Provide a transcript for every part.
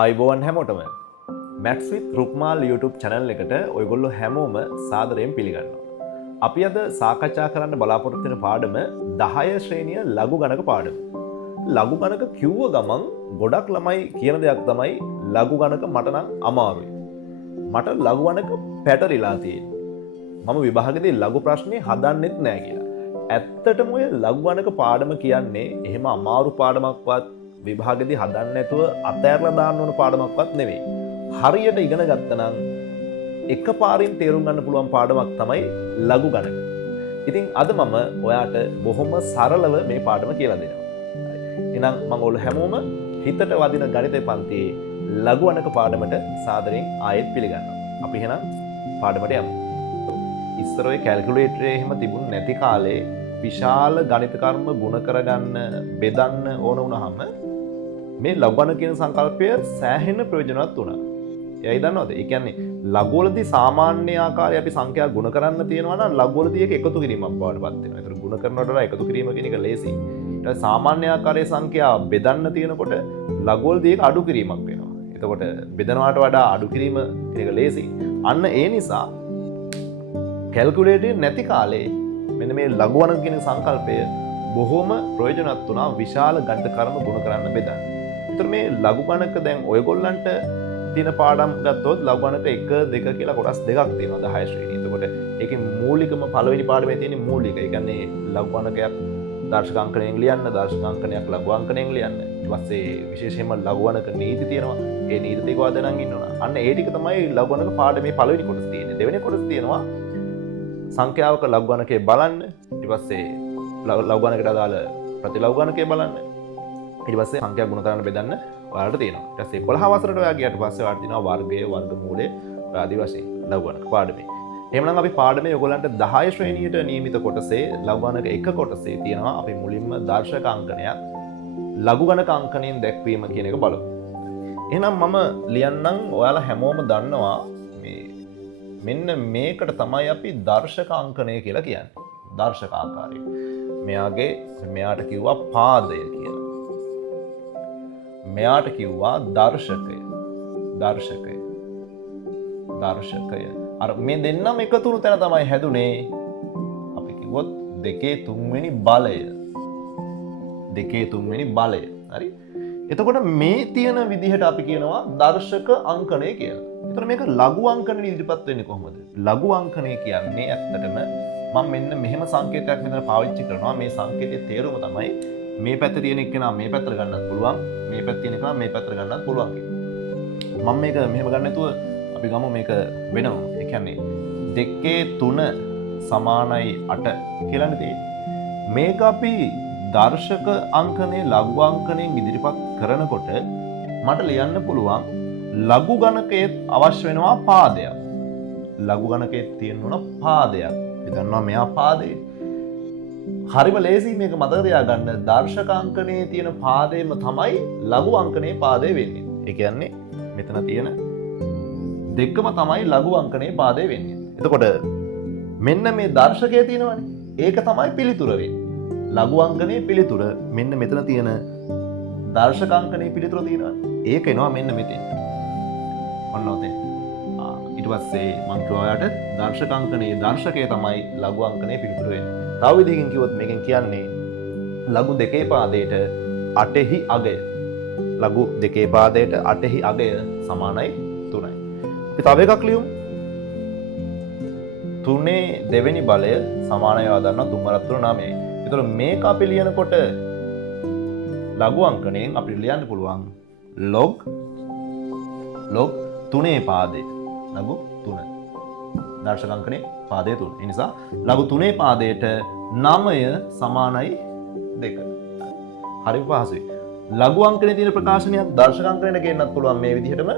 අයිබෝවන් හැමෝටම මැට්ස්විත් රුක්මාල් YouTube channel එකට ඔයගොල්ලෝ හැමෝම සාදරයෙන් පිළිගන්නවා. අපි අද සාකච්ඡා කරන්න බලාපොරොත්තු වෙන පාඩම 10 ශ්‍රේණිය ලඝු ගණක පාඩම. ලඝු ගණක කිව්ව ගමන් ගොඩක් ළමයි කියන දෙයක් තමයි ලඝු ගණක මට නම් අමාරුයි. මට ලඝු ගණක පැටලිලා තියෙන්නේ. මම විභාගයේදී ලඝු ප්‍රශ්නේ හදන්නෙත් නෑ කියලා. ඇත්තටම ඔය ලඝු ගණක පාඩම කියන්නේ එහෙම අමාරු පාඩමක්වත් විභාගයේදී හදන්න නැතුව අතෑරලා දාන්න ඕන පාඩමක්වත් නෙවෙයි. හරියට ඉගෙන ගත්තනම් එකපාරින් තේරුම් ගන්න පුළුවන් පාඩමක් තමයි ලඝු ගණක. ඉතින් අද මම ඔයාට බොහොම සරලව මේ පාඩම කියලා දෙනවා. එහෙනම් මම ඔයාලා හැමෝම හිතට වදින ගණිතය පන්තියේ ලඝු ගණක පාඩමට සාදරයෙන් ආයෙත් පිළිගන්නවා. අපි එහෙනම් පාඩමට යමු. ඉස්සර ඔය කැල්කියුලේටරේ එහෙම තිබුණ නැති කාලේ විශාල ගණිත කර්ම ගුණ කරගන්න බෙදන්න ඕන වුණාම මේ ලඝු ගණක කියන සංකල්පය සෑහෙන ප්‍රයෝජනවත් වුණා. එයයි දන්නවද? ඒ කියන්නේ ලඝු වලදී සාමාන්‍ය ආකාරයේ අපි සංඛ්‍යා ගුණ කරන්න තියෙනවා නම් ලඝු වලදී ඒක එකතු කිරීමක් බවට පත් වෙනවා. ඒතර ගුණ කරනවට වඩා එකතු කිරීම කියන එක ලේසි. ඊට පස්සේ සාමාන්‍ය ආකාරයේ සංඛ්‍යා බෙදන්න තියෙනකොට ලඝු වලදී ඒක අඩු කිරීමක් වෙනවා. එතකොට බෙදනවට වඩා අඩු කිරීම කියන එක ලේසි. අන්න ඒ නිසා කැල්කියුලේටර් නැති කාලේ මෙන්න මේ ලඝු ගණක කියන සංකල්පය බොහොම ප්‍රයෝජනවත් වුණා විශාල ගණිත කර්ම ගුණ කරන්න බෙදන්න. ඒතර මේ ලඝු ගණක දැන් ඔයගොල්ලන්ට තියෙන පාඩම් ගත්තොත් ලඝු ගණක 1 2 කියලා කොටස් දෙකක් තියෙනවා 10 ශ්‍රේණිය. එතකොට ඒකේ මූලිකම පළවෙනි පාඩමේ තියෙන මූලික. ඒ කියන්නේ ලඝු ගණකයක් දර්ශක අංකණයෙන් ලියන්න, දර්ශක අංකණයක් ලඝු අංකණයෙන් ලියන්න. ඊට පස්සේ විශේෂයෙන්ම ලඝු ගණක නීති තියෙනවා. ඒ නීති ටික වදනන් ඉන්නවා. අන්න ඒ ටික තමයි ලඝු ගණක පාඩමේ පළවෙනි කොටස තියෙන්නේ. දෙවෙනි කොටස තියෙනවා සංඛ්‍යාවක ලඝු ගණකේ බලන්න. ඊට පස්සේ ලඝු ගණකට අදාළ ප්‍රතිලඝු ගණකේ බලන්න. ඊට පස්සේ සංඛ්‍යා ගුණ කරන්න බෙදන්න ඔයාලට තියෙනවා. ඊට පස්සේ 11 වසරට ඔයා ගියාට පස්සේ ඔයාලට තියෙනවා වර්ගය, වර්ගමූලය ආදී වශයෙන් ලඝු ගණක පාඩමේ. එහෙමනම් අපි පාඩමේ ඔයගොල්ලන්ට 10 ශ්‍රේණියට නියමිත කොටසේ ලඝු ගණක 1 කොටසේ තියෙනවා අපි මුලින්ම දර්ශක අංකණයක් ලඝු ගණක අංකණයෙන් දැක්වීම කියන එක බලමු. එහෙනම් මම ලියන්නම් ඔයාලා හැමෝම දන්නවා මෙන්න මේකට තමයි අපි දර්ශක අංකණය කියලා කියන්නේ. දර්ශක ආකාරය. මෙයාට කිව්වා පාදය කියලා. මෙයාට කිව්වා දර්ශකය. අර මේ දෙන්නම එකතු වුණු තැන තමයි හැදුනේ. අපි කිව්වොත් 2/3 වෙනි බලය. 2/3 වෙනි බලය. හරි? එතකොට මේ තියෙන විදිහට අපි කියනවා දර්ශක අංකණය කියලා. එතකොට මේක ලඝු අංකණය ඉදිරිපත් වෙන්නේ කොහොමද? ලඝු අංකණය කියන්නේ ඇත්තටම මම මෙන්න මෙහෙම සංකේතයක් මෙතන පාවිච්චි කරනවා. මේ සංකේතයේ තේරුම තමයි මේ පැත්තේ තියෙන එක්කෙනා මේ පැත්තට ගන්නත් පුළුවන්, මේ පැත්තේ තියෙන කෙනා මේ පැත්තට ගන්නත් පුළුවන් කියන්නේ. මම මේක මෙහෙම ගන්න නැතුව අපි ගමු මේක වෙනම. ඒ කියන්නේ 2/3 සමානයි 8 කියලානේ තියෙන්නේ. මේක අපි දර්ශක අංකණය ලඝු අංකණයෙන් ඉදිරිපත් කරනකොට මට ලියන්න පුළුවන් ලඝු ගණකයේ අවශ්‍ය වෙනවා පාදයක්. ලඝු ගණකයේ තියෙන ඕන පාදයක්. අපි දන්නවා මෙයා පාදේ. හරිම ලේසි මේක මතක තියාගන්න. දර්ශක අංකණයේ තියෙන පාදේම තමයි ලඝු අංකණයේ පාදේ වෙන්නේ. ඒ කියන්නේ මෙතන තියෙන දෙකම තමයි ලඝු අංකණයේ පාදේ වෙන්නේ. එතකොට මෙන්න මේ දර්ශකයේ තියෙනවනේ. ඒක තමයි පිළිතුර වෙන්නේ. ලඝු අංකණයේ පිළිතුර මෙන්න මෙතන තියෙන දර්ශක අංකණයේ පිළිතුර තියෙනවා. ඒක එනවා මෙන්න මෙතෙන්. ඔන්න ඔතෙන්. ඊට පස්සේ මම කියවයාට දර්ශක අංකණයේ දර්ශකය තමයි ලඝු අංකණයේ පිළිතුර වෙන්නේ. තව විදිහකින් කිව්වොත් මේකෙන් කියන්නේ ලඝු දෙකේ පාදයට 8හි අගය. ලඝු දෙකේ පාදයට 8හි අගය සමානයි 3යි. අපි තව එකක් ලියමු. 3 දෙවෙනි බලය සමානයි ආදන්න 3 9. ඒතර මේක අපි ලියනකොට ලඝු අංකණයෙන් අපිට ලියන්න පුළුවන් log 3 පාදය. ලඝු 3. දර්ශක අංකණේ පාදය 3. ඒ නිසා ලඝු 3 පාදයට 9 සමානයි 2. හරි පහසුයි. ලඝු අංකණේ තියෙන ප්‍රකාශනයක් දර්ශක අංකණයට ගෙන්නත් පුළුවන් මේ විදිහටම.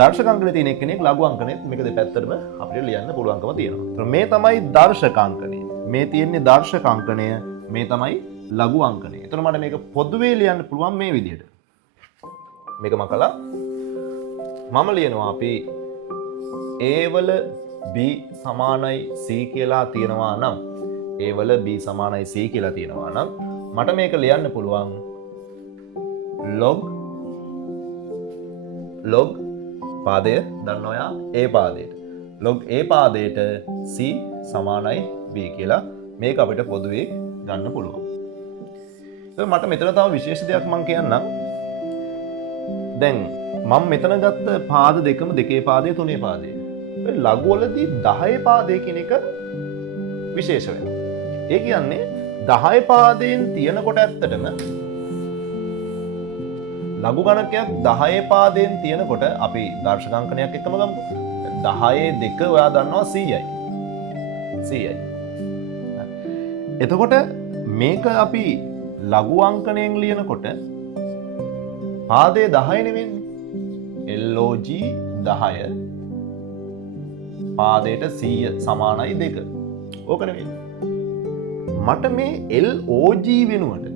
දර්ශක අංකණේ තියෙන කෙනෙක් ලඝු අංකණෙත් මේක දෙපැත්තටම අපිට ලියන්න පුළුවන්කම තියෙනවා. ඒතර මේ තමයි දර්ශක අංකණය. මේ තියෙන්නේ දර්ශක අංකණය. මේ තමයි ලඝු අංකණය. ඒතර මට මේක පොදුවේ ලියන්න පුළුවන් මේ විදිහට. මේක මකලා මම ලියනවා අපි A වල B සමානයි C කියලා තියෙනවා නම් A වල B සමානයි C කියලා තියෙනවා නම් මට මේක ලියන්න පුළුවන් log log පාදය දන්නවා යා A පාදයට. log A පාදයට C සමානයි B කියලා මේක අපිට පොදුවේ ගන්න පුළුවන්. ඒක මට මෙතන තව විශේෂ දෙයක් මම කියන්නම්. දැන් මම මෙතන ගත්ත පාද දෙකම දෙකේ පාදයේ තුනේ පාදයේ. ඒ ලඝු වලදී 10 පාදයේ කියන එක විශේෂ වෙනවා. ඒ කියන්නේ 10 පාදයෙන් තියෙනකොට ඇත්තටම ලඝු ගණකයක් 10 පාදයෙන් තියෙනකොට අපි දර්ශකාංකනයක් එක්කම ගමු. 10 දෙක ඔයා දන්නවා 100යි. 100යි. එතකොට මේක අපි ලඝු අංකණයෙන් ලියනකොට පාදයේ 10 නෙවෙන්නේ. LOG 10 පාදයට 100 සමානයි 2. ඕක නෙවෙයි. මට මේ LOG වෙනුවට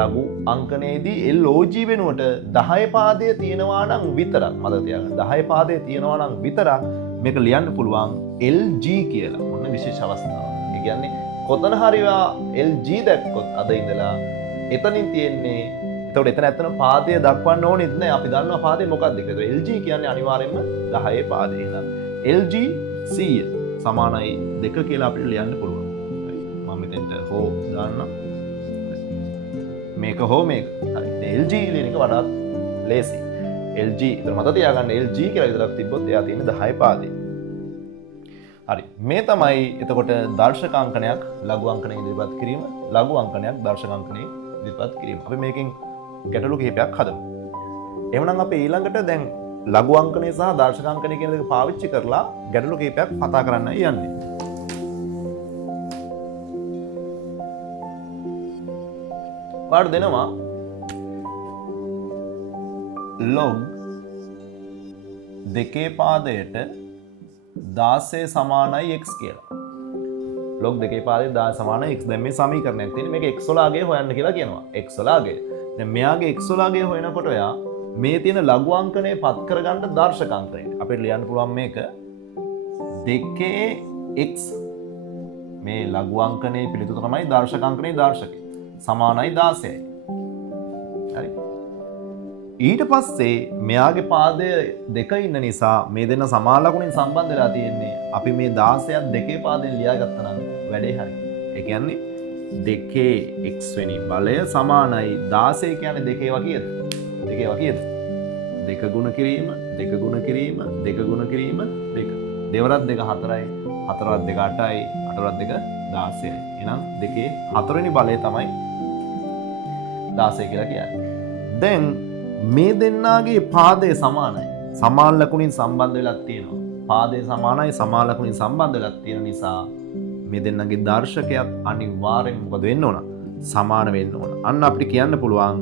ලඝු අංකණයේදී LOG වෙනුවට 10 පාදයේ තියෙනවා නම් විතරක් මතක තියාගන්න. 10 පාදයේ තියෙනවා නම් විතරක් මේක ලියන්න පුළුවන් LG කියලා. මොන විශේෂ අවස්ථාවක්. ඒ කියන්නේ කොතන හරි LG දැක්කොත් අද ඉඳලා එතනින් තියෙන්නේ එතකොට එතන ඇත්තම පාදය දක්වන්න ඕනෙත් නෑ. අපි දන්නවා පාදේ මොකක්ද කියලා. LG කියන්නේ අනිවාර්යයෙන්ම 10 පාදේ. එහෙනම් LG 100 සමානයි 2 කියලා අපිට ලියන්න පුළුවන්. මම මෙතෙන්ට හෝ දාන්නම්. මේක හෝ මේක. හරි. LG ලියන එක වඩාත් ලේසි. LG ඉතින් මතක තියාගන්න LG කියලා විතරක් තිබ්බොත් එයා තියෙන්නේ 10 පාදේ. හරි. මේ තමයි එතකොට දර්ශකාංකනයක් ලඝු අංකණය ඉදිරිපත් කිරීම. ලඝු අංකනයක් දර්ශකාංකණය ඉදිරිපත් කිරීම. අපි මේකෙන් ගැටලු කිහිපයක් හදමු. එහෙනම් අපි ඊළඟට දැන් ලඝු අංකණය සහ දර්ශකාංකණය කියන දෙක පාවිච්චි කරලා ගැටලු කිහිපයක් කතා කරන්නයි යන්නේ. පාඩ දෙනවා log දෙකේ පාදයට 16 සමානයි x කියලා. log දෙකේ පාදයට 16 සමානයි x. දැන් මේ සමීකරණයක් තියෙන්නේ මේක x වල අගය හොයන්න කියලා කියනවා. x වල අගය. දැන් මෙයාගේ x වල අගය හොයනකොට ඔයා මේ තියෙන ලඝු අංකණය පත් කරගන්න දර්ශකාංකණයට අපිට ලියන්න පුළුවන් මේක දෙකේ x මේ ලඝු අංකණයේ පිළිතුර තමයි දර්ශකාංකණයේ දර්ශකය සමානයි 16යි. හරි. ඊට පස්සේ මෙයාගේ පාදය දෙක ඉන්න නිසා මේ දෙන්න සමාන ලකුණින් සම්බන්ධ වෙලා තියෙන්නේ. අපි මේ 16ත් දෙකේ පාදයෙන් ලියාගත්තා නම් වැඩේ හරි. ඒ කියන්නේ දෙකේ x වෙනි බලය සමානයි 16 කියන්නේ දෙකේ වගේද? දෙකේ වගේද? දෙක ගුණ කිරීම, දෙක ගුණ කිරීම, දෙක ගුණ කිරීම, දෙක. දෙවරක් දෙක 4යි, හතරක් දෙක 8යි, අටවරක් දෙක 16යි. එහෙනම් දෙකේ හතරවෙනි බලය තමයි 16 කියලා කියන්නේ. දැන් මේ දෙන්නාගේ පාදය සමානයි. සමාන ලකුණින් සම්බන්ධ වෙලා තියෙනවා. පාදය සමානයි සමාන ලකුණින් සම්බන්ධ වෙලා තියෙන නිසා මේ දෙන්නගේ දර්ශකයක් අනිවාර්යෙන් මොකද වෙන්න ඕන? සමාන වෙන්න ඕන. අන්න අපිට කියන්න පුළුවන්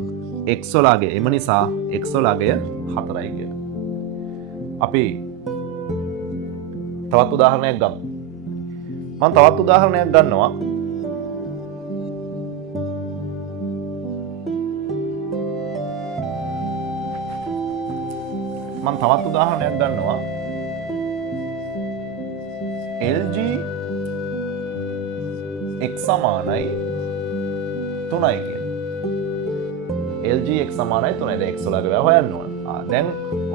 x වල අගය. එම නිසා x වල අගය 4යි කියලා. අපි තවත් උදාහරණයක් ගමු. මම තවත් උදාහරණයක් ගන්නවා. LG x සමානයි 3යි කියලා. LG x සමානයි 3යි. දැන් x වල අගය හොයන්න ඕන. දැන්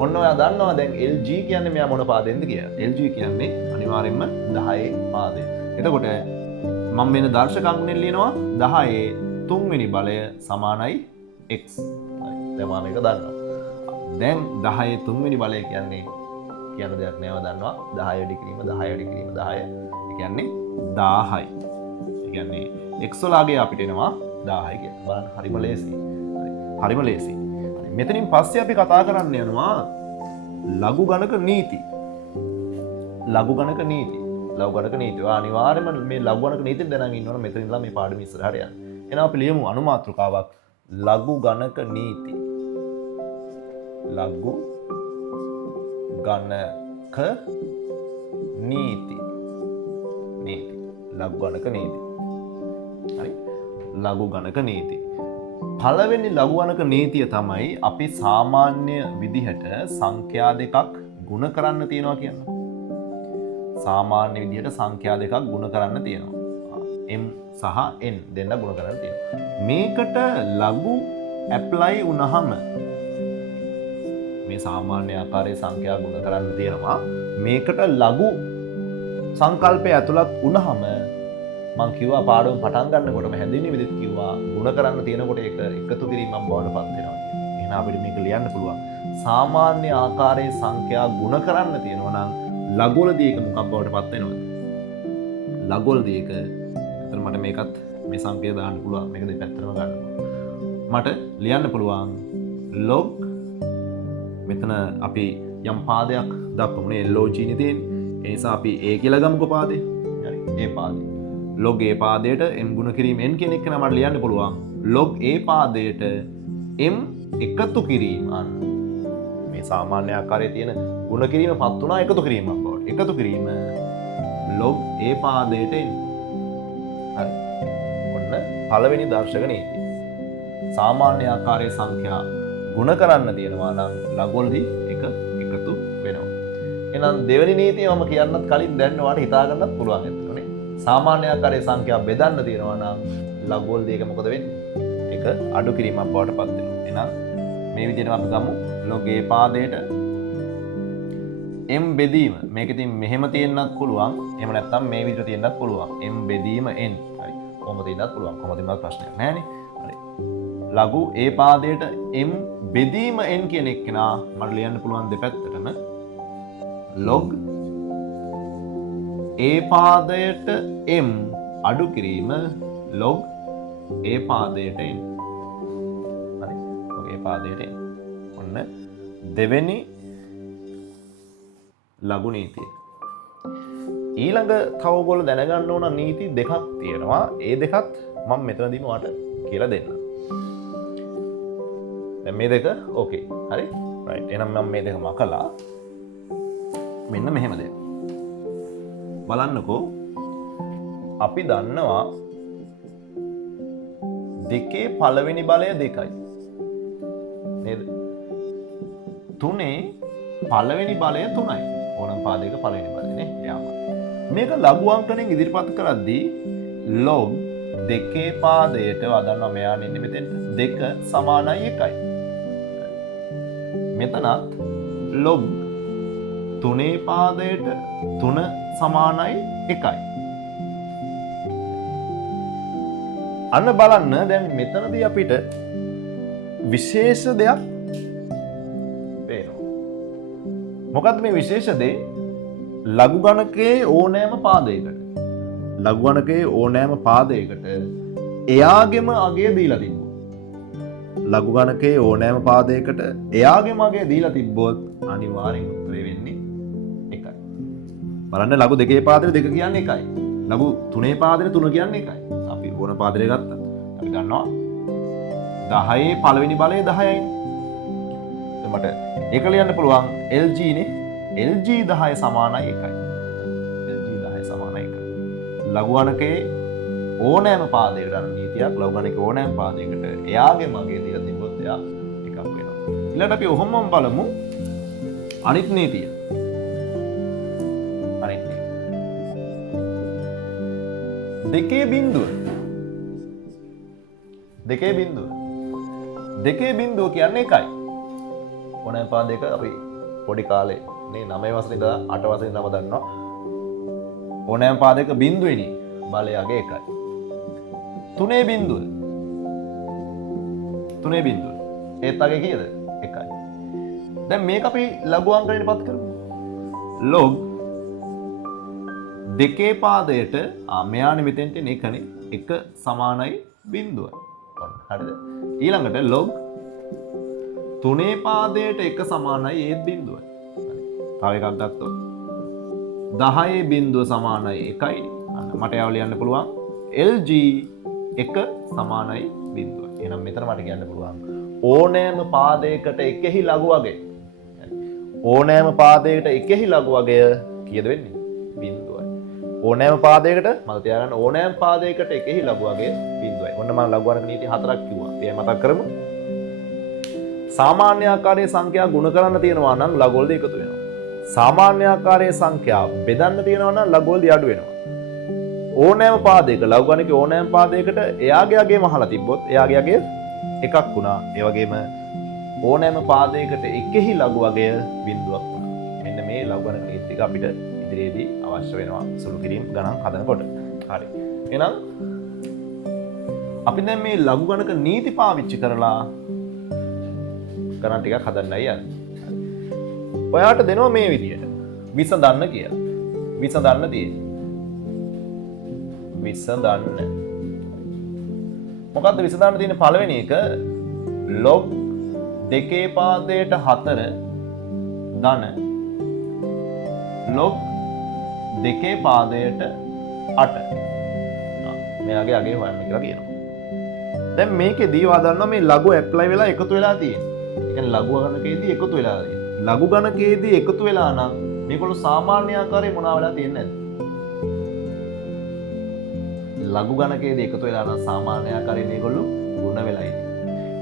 ඔන්න ඔයා දන්නවා දැන් LG කියන්නේ මෙයා මොන පාදයෙන්ද කියලා. LG කියන්නේ අනිවාර්යයෙන්ම 10 පාදේ. එතකොට මම මෙන්න දර්ශකාංකණයෙන් ලියනවා 10 තුන්වෙනි බලය සමානයි x. හරි. දැන් මම මේක දන්නවා. දැන් 10 තුන්වෙනි බලය කියන්නේ කියන දෙයක් නෑව දන්නවා. 10 වැඩි කිරීම 10 වැඩි කිරීම 10. ඒ කියන්නේ 1000යි. ඒ කියන්නේ x වල අගය අපිට එනවා 1000යි කියලා. බලන්න හරිම ලේසි. හරිම ලේසි. මෙතනින් පස්සේ අපි කතා කරන්න යනවා ලඝු ගණක නීති. ලඝු ගණක නීති. ලඝු ගණක නීති. අනිවාර්යයෙන්ම මේ ලඝු ගණක නීතිය දැනගෙන ඉන්න ඕන මෙතන ඉඳලා මේ පාඩම ඉස්සරහට යන්න. එහෙනම් අපි ලියමු අනුමාත්‍රකාවක් ලඝු ගණක නීති. ලඝු ගණක නීති. නීති. ලඝු ගණක නීති. හරි. ලඝු ගණක නීති. පළවෙනි ලඝු ගණක නීතිය තමයි අපි සාමාන්‍ය විදිහට සංඛ්‍යා දෙකක් ගුණ කරන්න තියෙනවා කියන්නේ. සාමාන්‍ය විදිහට සංඛ්‍යා දෙකක් ගුණ කරන්න තියෙනවා. m සහ n දෙන්න ගුණ කරන්න තියෙනවා. මේකට ලඝු ඇප්ලයි වුණාම මේ සාමාන්‍ය ආකාරයේ සංඛ්‍යා ගුණ කරන්න තියෙනවා. මේකට ලඝු සංකල්පය ඇතුළත් වුණාම මං කිව්වා පාඩම පටන් ගන්නකොටම හැඳින්වීම විදිහට කිව්වා ගුණ කරන්න තියෙනකොට ඒක එකතු කිරීමක් බවට පත් වෙනවා කියලා. එහෙනම් අපිට මේක ලියන්න පුළුවන්. සාමාන්‍ය ආකාරයේ සංඛ්‍යා ගුණ කරන්න තියෙනවා නම් ලඝුවලදී ඒක මොකක් බවට පත් වෙනවද? ලඝුවලදී ඒක එතන මට මේකත් මේ සංඛ්‍යා දාන්න පුළුවන්. මේක දෙපැත්තටම ගන්න පුළුවන්. මට ලියන්න පුළුවන් log මෙතන අපි යම් පාදයක් දක්වමු නේ log නේ තියෙන්නේ. ඒ නිසා අපි a කියලා ගමුකෝ පාදේ. හරි. a පාදේ. log a පාදයට m ගුණ කිරීම n කියන එක නම් මට ලියන්න පුළුවන්. log a පාදයට m එකතු කිරීම මේ සාමාන්‍ය ආකාරයේ තියෙන ගුණ කිරීම පත් වුණා එකතු කිරීමක් බවට. එකතු කිරීම log a පාදයට n. හරි. ඔන්න පළවෙනි දර්ශක නීතිය. සාමාන්‍ය ආකාරයේ සංඛ්‍යා ගුණ කරන්න තියෙනවා නම් ලඝුවලදී එක එකතු වෙනවා. එහෙනම් දෙවෙනි නීතිය මම කියන්නත් කලින් දැන් ඔයාලට හිතා ගන්නත් පුළුවන් ඇත්තනේ. සාමාන්‍ය ආකාරයේ සංඛ්‍යා බෙදන්න තියෙනවා නම් ලඝුවලදී එක මොකද වෙන්නේ? ඒක අඩු කිරීමක් බවට පත් වෙනවා. එහෙනම් මේ විදිහට අපි ගමු log a පාදයට m බෙදීම. මේක ඉතින් මෙහෙම තියෙන්නත් පුළුවන්. එහෙම නැත්නම් මේ විදිහට තියෙන්නත් පුළුවන්. m බෙදීම n. හරි. කොහොමද තියෙන්නත් පුළුවන්. කොහොමද තියෙන්නත් ප්‍රශ්නයක් නැහැ නේ. හරි. ලඝු a පාදයට m බෙදීම n කියන එක නා මට ලියන්න පුළුවන් දෙපැත්තටම log a පාදයට m අඩු කිරීම log a පාදයට n. හරි. log a පාදයට n. ඔන්න දෙවෙනි ලඝු නීතිය. ඊළඟ තව ඔයගොල්ලෝ දැනගන්න ඕන නීති දෙකක් තියෙනවා. ඒ දෙකත් මම මෙතනදීම ඔයාලට කියලා දෙන්නම්. දැන් මේ දෙක ඕකේ. හරි? රයිට්. එහෙනම් මම මේ දෙක මකලා මෙන්න මෙහෙම දෙයක්. බලන්නකෝ. අපි දන්නවා දෙකේ පළවෙනි බලය 2යි. නේද? තුනේ පළවෙනි බලය 3යි. ඕනම් පාදයක පළවෙනි බලය නේ. යාම. මේක ලඝු අංකණයෙන් ඉදිරිපත් කරද්දී log දෙකේ පාදයට වදන්නවා මෙයාන් ඉන්නේ මෙතෙන්ට 2 සමානයි 1යි. මෙතනත් log තුනේ පාදයට 3 සමානයි 1යි. අන්න බලන්න දැන් මෙතනදී අපිට විශේෂ දෙයක් පේනවා. මොකද්ද මේ විශේෂ දේ? ලඝු ගණකයේ ඕනෑම පාදයකට ලඝු ගණකයේ ඕනෑම පාදයකට එයාගෙම අගය දීලා තිබ්බොත් ලඝු ගණකයේ ඕනෑම පාදයකට එයාගෙම අගය දීලා තිබ්බොත් අනිවාර්යෙන් උත්තරේ වෙන්නේ 1යි. බලන්න ලඝු දෙකේ පාදෙට 2 කියන්නේ 1යි. ලඝු තුනේ පාදෙට 3 කියන්නේ 1යි. අපි ඕන පාදෙට ගත්තා. අපි දන්නවා 10ේ පළවෙනි බලය 10යි. එතකොට මට ඒක ලියන්න පුළුවන් LG නේ. LG 10 සමානයි 1යි. LG 10 සමානයි 1යි. ලඝු ගණකයේ ඕනෑම පාදයකට අර නීතියක් ලඝු ගණකයේ ඕනෑම පාදයකට එයාගේ මගේ දීලා තිබ්බොත් එයා එකක් වෙනවා. ඊළඟට අපි ඔහොමම බලමු අනිත් නීතිය. අනිත් නීතිය. දෙකේ බිඳුව. දෙකේ බිඳුව. දෙකේ බිඳුව කියන්නේ 1යි. ඕනෑම පාදයක අපි පොඩි කාලේ නේ 9 වසරේ ඉඳලා 8 වසරේ ඉඳන්ම දන්නවා. ඕනෑම පාදයක බිඳුවෙනි බලයගේ 1යි. තුනේ බිඳුව. තුනේ බිඳුව. ඒත් අගේ කීයද? 1යි. දැන් මේක අපි ලඝු අංකණයට පත් කරමු. log දෙකේ පාදයට මෙයානේ මෙතෙන්ට එන එකනේ 1 සමානයි බිඳුවයි. ඔන්න හරිද? ඊළඟට log තුනේ පාදයට 1 සමානයි ඒත් බිඳුවයි. තව එකක් ගත්තොත් 10 බිඳුව සමානයි 1යි. මට ඒව ලියන්න පුළුවන් LG 1 සමානයි බිඳුවයි. එහෙනම් මෙතන මට කියන්න පුළුවන් ඕනෑම පාදයකට එකෙහි ලඝු අගය. ඕනෑම පාදයකට එකෙහි ලඝු අගය කීයද වෙන්නේ? බිඳුවයි. ඕනෑම පාදයකට මම තියාගන්න ඕනෑම පාදයකට එකෙහි ලඝු අගය බිඳුවයි. ඔන්න මම ලඝු අංක නීති 4ක් කිව්වා. අපි මතක් කරමු. සාමාන්‍ය ආකාරයේ සංඛ්‍යා ගුණ කරන්න තියෙනවා නම් ලඝුවලදී එකතු වෙනවා. සාමාන්‍ය ආකාරයේ සංඛ්‍යා බෙදන්න තියෙනවා නම් ලඝුවලදී අඩු වෙනවා. ඕනෑම පාදයක ලඝු ගණකේ ඕනෑම පාදයකට එයාගේ අගයම අහලා තිබ්බොත් එයාගේ අගය එකක් වුණා. ඒ වගේම ඕනෑම පාදයකට එකෙහි ලඝු වගය බිඳුවක් වුණා. මෙන්න මේ ලඝු ගණක නීති ටික අපිට ඉදිරියේදී අවශ්‍ය වෙනවා සුළු කිරීම ගණන් හදනකොට. හරි. එහෙනම් අපි දැන් මේ ලඝු ගණක නීති පාවිච්චි කරලා ගණන් ටිකක් හදන්නයි යන්නේ. ඔයාට දෙනවා මේ විදියට. විසඳන්න කියලා. විසඳන්න තියෙන්නේ. විසඳන්න. මොකද්ද විසඳන්න තියෙන පළවෙනි එක log 2 පාදයට 4 ධන log 2 පාදයට 8. මෙයාගේ අගේ හොයන්න කියලා කියනවා. දැන් මේකෙදී ඔයා දන්නවා මේ ලඝු ඇප්ලයි වෙලා එකතු වෙලා තියෙන්නේ. ඒ කියන්නේ ලඝු ගණකයේදී එකතු වෙලා තියෙන්නේ. ලඝු ගණකයේදී එකතු වෙලා නම් මේගොල්ලෝ සාමාන්‍ය ආකාරයේ මොනවා වෙලා තියෙන්නේ නැද්ද? ලඝු ගණකයේදී එකතු වෙලා නම් සාමාන්‍ය ආකාරයෙන් මේගොල්ලෝ ගුණ වෙලා ඉන්නේ.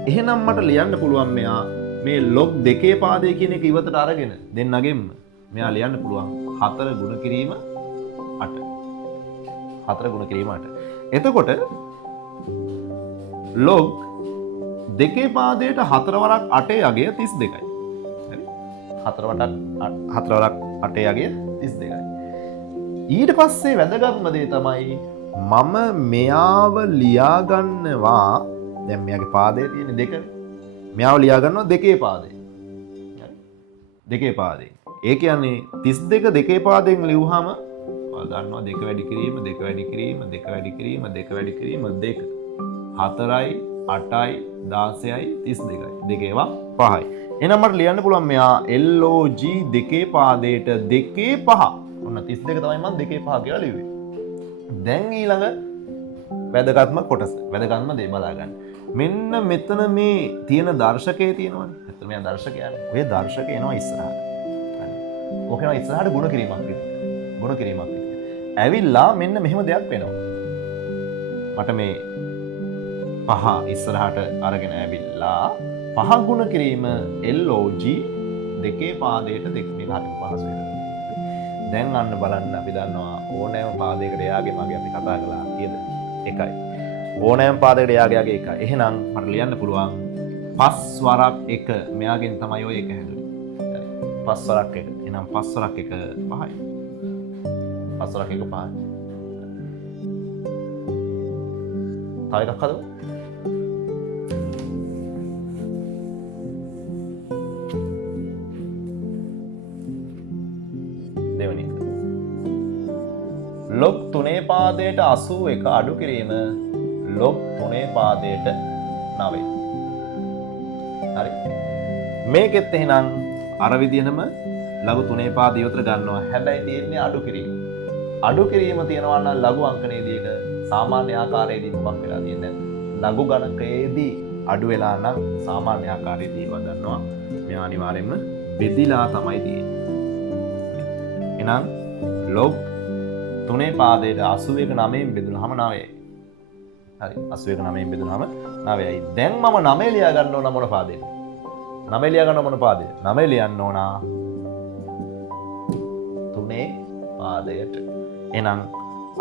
එහෙනම් මට ලියන්න පුළුවන් මෙයා මේ log 2 පාදය කියන එක ඉවතට අරගෙන දෙන්නගෙම මෙයා ලියන්න පුළුවන් 4 ගුණ කිරීම 8. 4 ගුණ කිරීම 8. එතකොට log 2 පාදයට 4 වරක් 8 අගය 32යි. හරි? 4 වරක් 8 අගය 32යි. ඊට පස්සේ වැදගත්ම දේ තමයි මම මෙයාව ලියා ගන්නවා. දැන් මෙයාගේ පාදයේ තියෙන 2නේ. මෙයාව ලියා ගන්නවා 2 පාදේ. හරි? 2 පාදේ. ඒ කියන්නේ 32 2 පාදයෙන් ලියුවාම ඔයාලා දන්නවා 2 වැඩි කිරීම 2 වැඩි කිරීම 2 වැඩි කිරීම 2 වැඩි කිරීම 2 4යි 8යි 16යි 32යි. දෙකේ ඒවා 5යි. එහෙනම් මට ලියන්න පුළුවන් මෙයා LOG 2 පාදයට 2 5. ඔන්න 32 තමයි මම 2 5 කියලා ලිව්වේ. දැන් ඊළඟ වැදගත්ම කොටස. වැදගත්ම දේ බලා ගන්න. මෙන්න මෙතන මේ තියෙන දර්ශකයේ තියෙනවනේ. ඇත්තට මෙයා දර්ශකයනේ. ඔය දර්ශකය එනවා ඉස්සරහට. හරි. ඕක එනවා ඉස්සරහට ගුණ කිරීමක් විදියට. ගුණ කිරීමක් විදියට. ඇවිල්ලා මෙන්න මෙහෙම දෙයක් වෙනවා. මට මේ 5 ඉස්සරහට අරගෙන ඇවිල්ලා 5 ගුණ කිරීම LOG 2 පාදයට 2 මේක හරියට පහසු වෙනවා. දැන් අන්න බලන්න අපි දන්නවා ඕනෑම පාදයකට එයාගේ මගේ අපි කතා කළා කීයද? 1යි. ඕනෑම පාදයකට එයාගේ 1යි. එහෙනම් මට ලියන්න පුළුවන් 5 වරක් 1 මෙයාගෙන් තමයි ඔය 1 හැදුනේ. හරි. 5 වරක් 1. එහෙනම් 5 වරක් 1 5යි. 5 වරක් 1 5යි. තව එකක් හදමු. දෙවෙනි එක. log 3 පාදයට 81 අඩු කිරීම log 3 පාදයට 9. හරි. මේකෙත් එහෙනම් අර විදිහම ලඝු 3 පාදය උතර ගන්නවා. හැබැයි තියෙන්නේ අඩු කිරීම. අඩු කිරීම තියනවා නම් ලඝු අංකනයේදී එක සාමාන්‍ය ආකාරයේදී මොකක් වෙලා තියෙන්නේ? ලඝු ගණකයේදී අඩු වෙලා නම් සාමාන්‍ය ආකාරයේදී වදන්නවා. මේ අනිවාර්යයෙන්ම බෙදිලා තමයි තියෙන්නේ. එහෙනම් log 3 පාදයට 81 9න් බෙදුනහම 9යි. හරි 81 9න් බෙදුනහම 9යි. දැන් මම 9 ලියා ගන්න ඕන මොන පාදෙද? 9 ලියා ගන්න මොන පාදෙද? 9 ලියන්න ඕන 3 පාදයට. එහෙනම්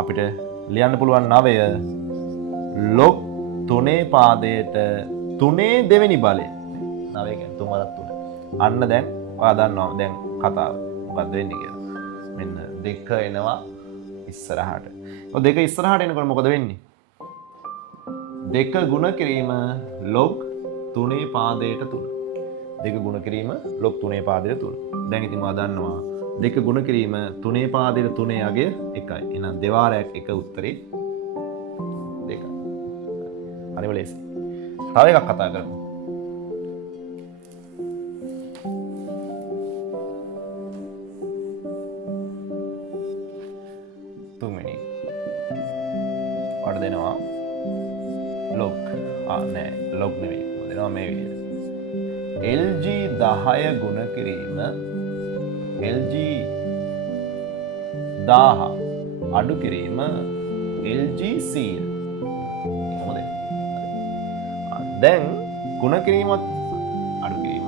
අපිට ලියන්න පුළුවන් 9 log 3 පාදයට 3 දෙවෙනි බලය. 9 කියන්නේ 3 වරක් 3. අන්න දැන් ඔයා දන්නවා දැන් කතාව මොකද්ද වෙන්නේ කියලා. මෙන්න 2 එනවා ඉස්සරහට. ඔය 2 ඉස්සරහට එනකොට මොකද වෙන්නේ? 2 ගුණ කිරීම log 3 පාදයට 3. 2 ගුණ කිරීම log 3 පාදයට 3. දැන් ඉතින් මම දන්නවා 2 ගුණ කිරීම 3 පාදයට 3 අගය 1යි. එහෙනම් දෙවාරයක් 1 උත්තරේ 2. හරිම ලේසි. තව එකක් කතා කරමු. වට දෙනවා log නෑ log නෙවෙයි දෙනවා මේ විදිහට LG 10 ගුණ කිරීම LG 1000 අඩු කිරීම LG 100 කොහොමද දැන් ගුණ කිරීමත් අඩු කිරීම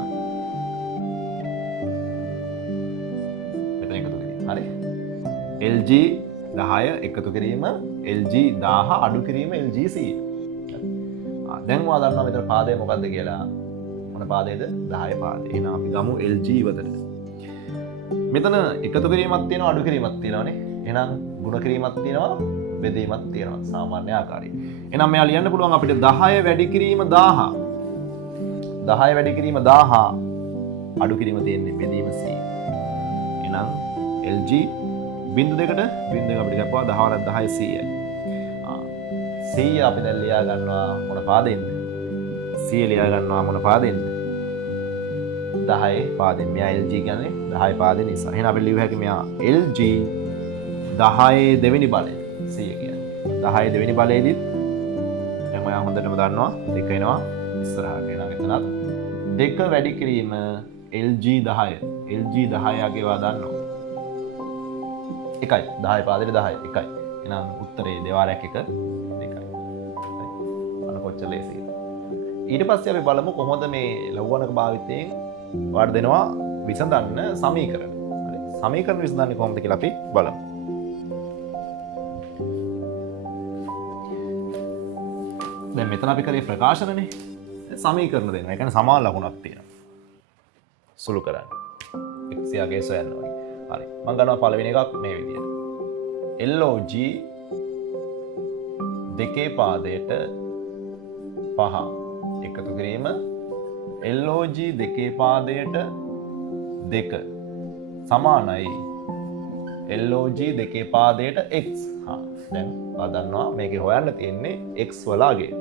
මෙතන එකතු කිරීම හරි LG 10 එකතු කිරීම LG 1000 අඩු කිරීම LG 100 දැන් ඔයා දන්නවා මෙතන පාදය මොකද්ද කියලා මොන පාදයේද 10 පාදේ. එහෙනම් අපි ගමු LG ඉවතට. මෙතන එකතු කිරීමක් තියෙනවා අඩු කිරීමක් තියෙනවානේ. එහෙනම් ගුණ කිරීමක් තියෙනවා බෙදීමක් තියෙනවා සාමාන්‍ය ආකාරයෙන්. එහෙනම් මෙයා ලියන්න පුළුවන් අපිට 10 වැඩි කිරීම 1000. 10 වැඩි කිරීම 1000 අඩු කිරීම තියෙන්නේ බෙදීම 100. එහෙනම් LG බිංදු දෙකට බිංදු දෙක අපිට ගපුවා 10 වරක් 10 100යි. 100 අපි දැන් ලියා ගන්නවා මොන පාදෙන්ද? 100 ලියා ගන්නවා මොන පාදෙන්ද? 10 පාදෙන්. මෙයා LG කියන්නේ 10 පාදෙන් නිසා. එහෙනම් අපි ලියුව හැකි මෙයා LG 10 දෙවෙනි බලය 100 කියන්නේ. 10 දෙවෙනි බලයේදීත් දැන් ඔයා හොඳටම දන්නවා දෙක එනවා ඉස්සරහට. එහෙනම් එතනත් දෙක වැඩි කිරීම LG 10. LG 10 යගේ වා දන්නවා. එකයි 10 පාදෙට 10 එකයි. එහෙනම් උත්තරේ දෙවාරයක් 1 2යි. අර කොච්චර ලේසිද? ඊට පස්සේ අපි බලමු කොහොමද මේ ලඝු ගණක භාවිතයෙන් වාට දෙනවා විසඳන්න සමීකරණ. හරි. සමීකරණ විසඳන්නේ කොහොමද කියලා අපි බලමු. දැන් මෙතන අපි කරේ ප්‍රකාශනනේ. සමීකරණ දෙනවා. ඒ කියන්නේ සමාන ලකුණක් තියෙනවා. සුළු කරන්න. x යගේ සොයන්න වගේ. හරි. මම ගන්නවා පළවෙනි එකක් මේ විදියට. LOG දෙකේ පාදයට 5 එකතු කිරීම LOG දෙකේ පාදයට 2 සමානයි LOG දෙකේ පාදයට x. දැන් ඔයා දන්නවා මේකේ හොයන්න තියෙන්නේ x වලගේ.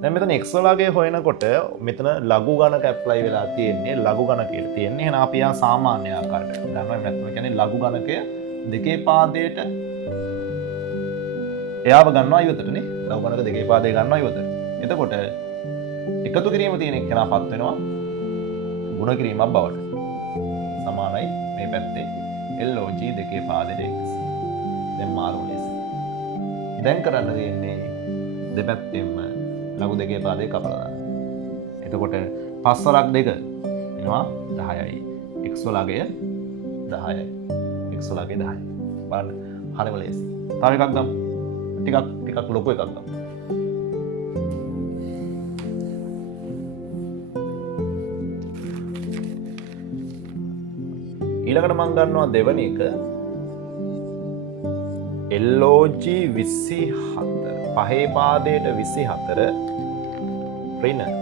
දැන් මෙතන x වලගේ හොයනකොට මෙතන ලඝු ගණක ඇප්ලයි වෙලා තියෙන්නේ ලඝු ගණකයට තියෙන්නේ. එහෙනම් අපි යා සාමාන්‍ය ආකාරයට ගන්නවා. නැත්නම් කියන්නේ ලඝු ගණකය දෙකේ පාදයට එයාව ගන්නවා ඉවතටනේ. ලඝු ගණක දෙකේ පාදේ ගන්නවා ඉවතට. එතකොට එකතු කිරීම තියෙන එකනපත් වෙනවා ගුණ කිරීමක් බවට. සමානයි මේ පැත්තේ LOG දෙකේ පාදයට x. දැන් මාරු ලෙස. දැන් කරන්න තියෙන්නේ දෙපැත්තෙන්ම ලඝු දෙකේ පාදේ කපලා දාන්න. එතකොට 5 වරක් 2 එනවා 10යි. x වලගේ 10යි. x වලගේ 10යි. බලන්න හරිම ලේසි. තව එකක් ගමු. ටිකක් ලොකු එකක් ගමු. ඊළඟට මම ගන්නවා දෙවැනි එක LOG 24 පහේ පාදයට 24 ඍණ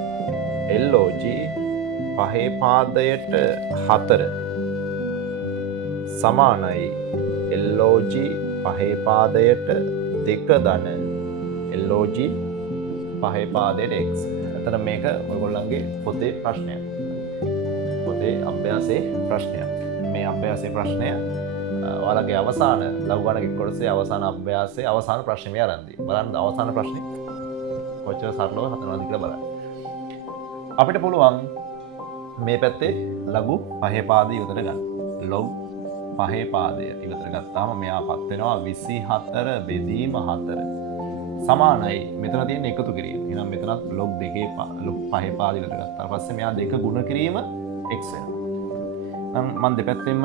LOG පහේ පාදයට 4 සමානයි LOG පහේ පාදයට 2 ධන LOG පහේ පාදයට x. එතන මේක ඔයගොල්ලන්ගේ පොතේ ප්‍රශ්නයක්. පොතේ අභ්‍යාසයේ ප්‍රශ්නයක්. මේ අභ්‍යාසයේ ප්‍රශ්නය ඔයාලගේ අවසාන ලඝු ගණක කොටසේ අවසාන අභ්‍යාසයේ අවසාන ප්‍රශ්නේ මේ ආරම්භයි. බලන්න අවසාන ප්‍රශ්නේ කොච්චර සරලව හදනවද කියලා බලන්න. අපිට පුළුවන් මේ පැත්තේ ලඝු පහේ පාදය ඉවතට ගන්න. log පහේ පාදය ඉවතට ගත්තාම මෙයාපත් වෙනවා 24 බෙදීම 4 සමානයි මෙතන තියෙන එකතු කිරීම. එහෙනම් මෙතනත් log දෙකේ log පහේ පාදය ඉවතට ගත්තා. ඊට පස්සේ මෙයා දෙක ගුණ කිරීම x වෙනවා. නම් මම දෙපැත්තෙන්ම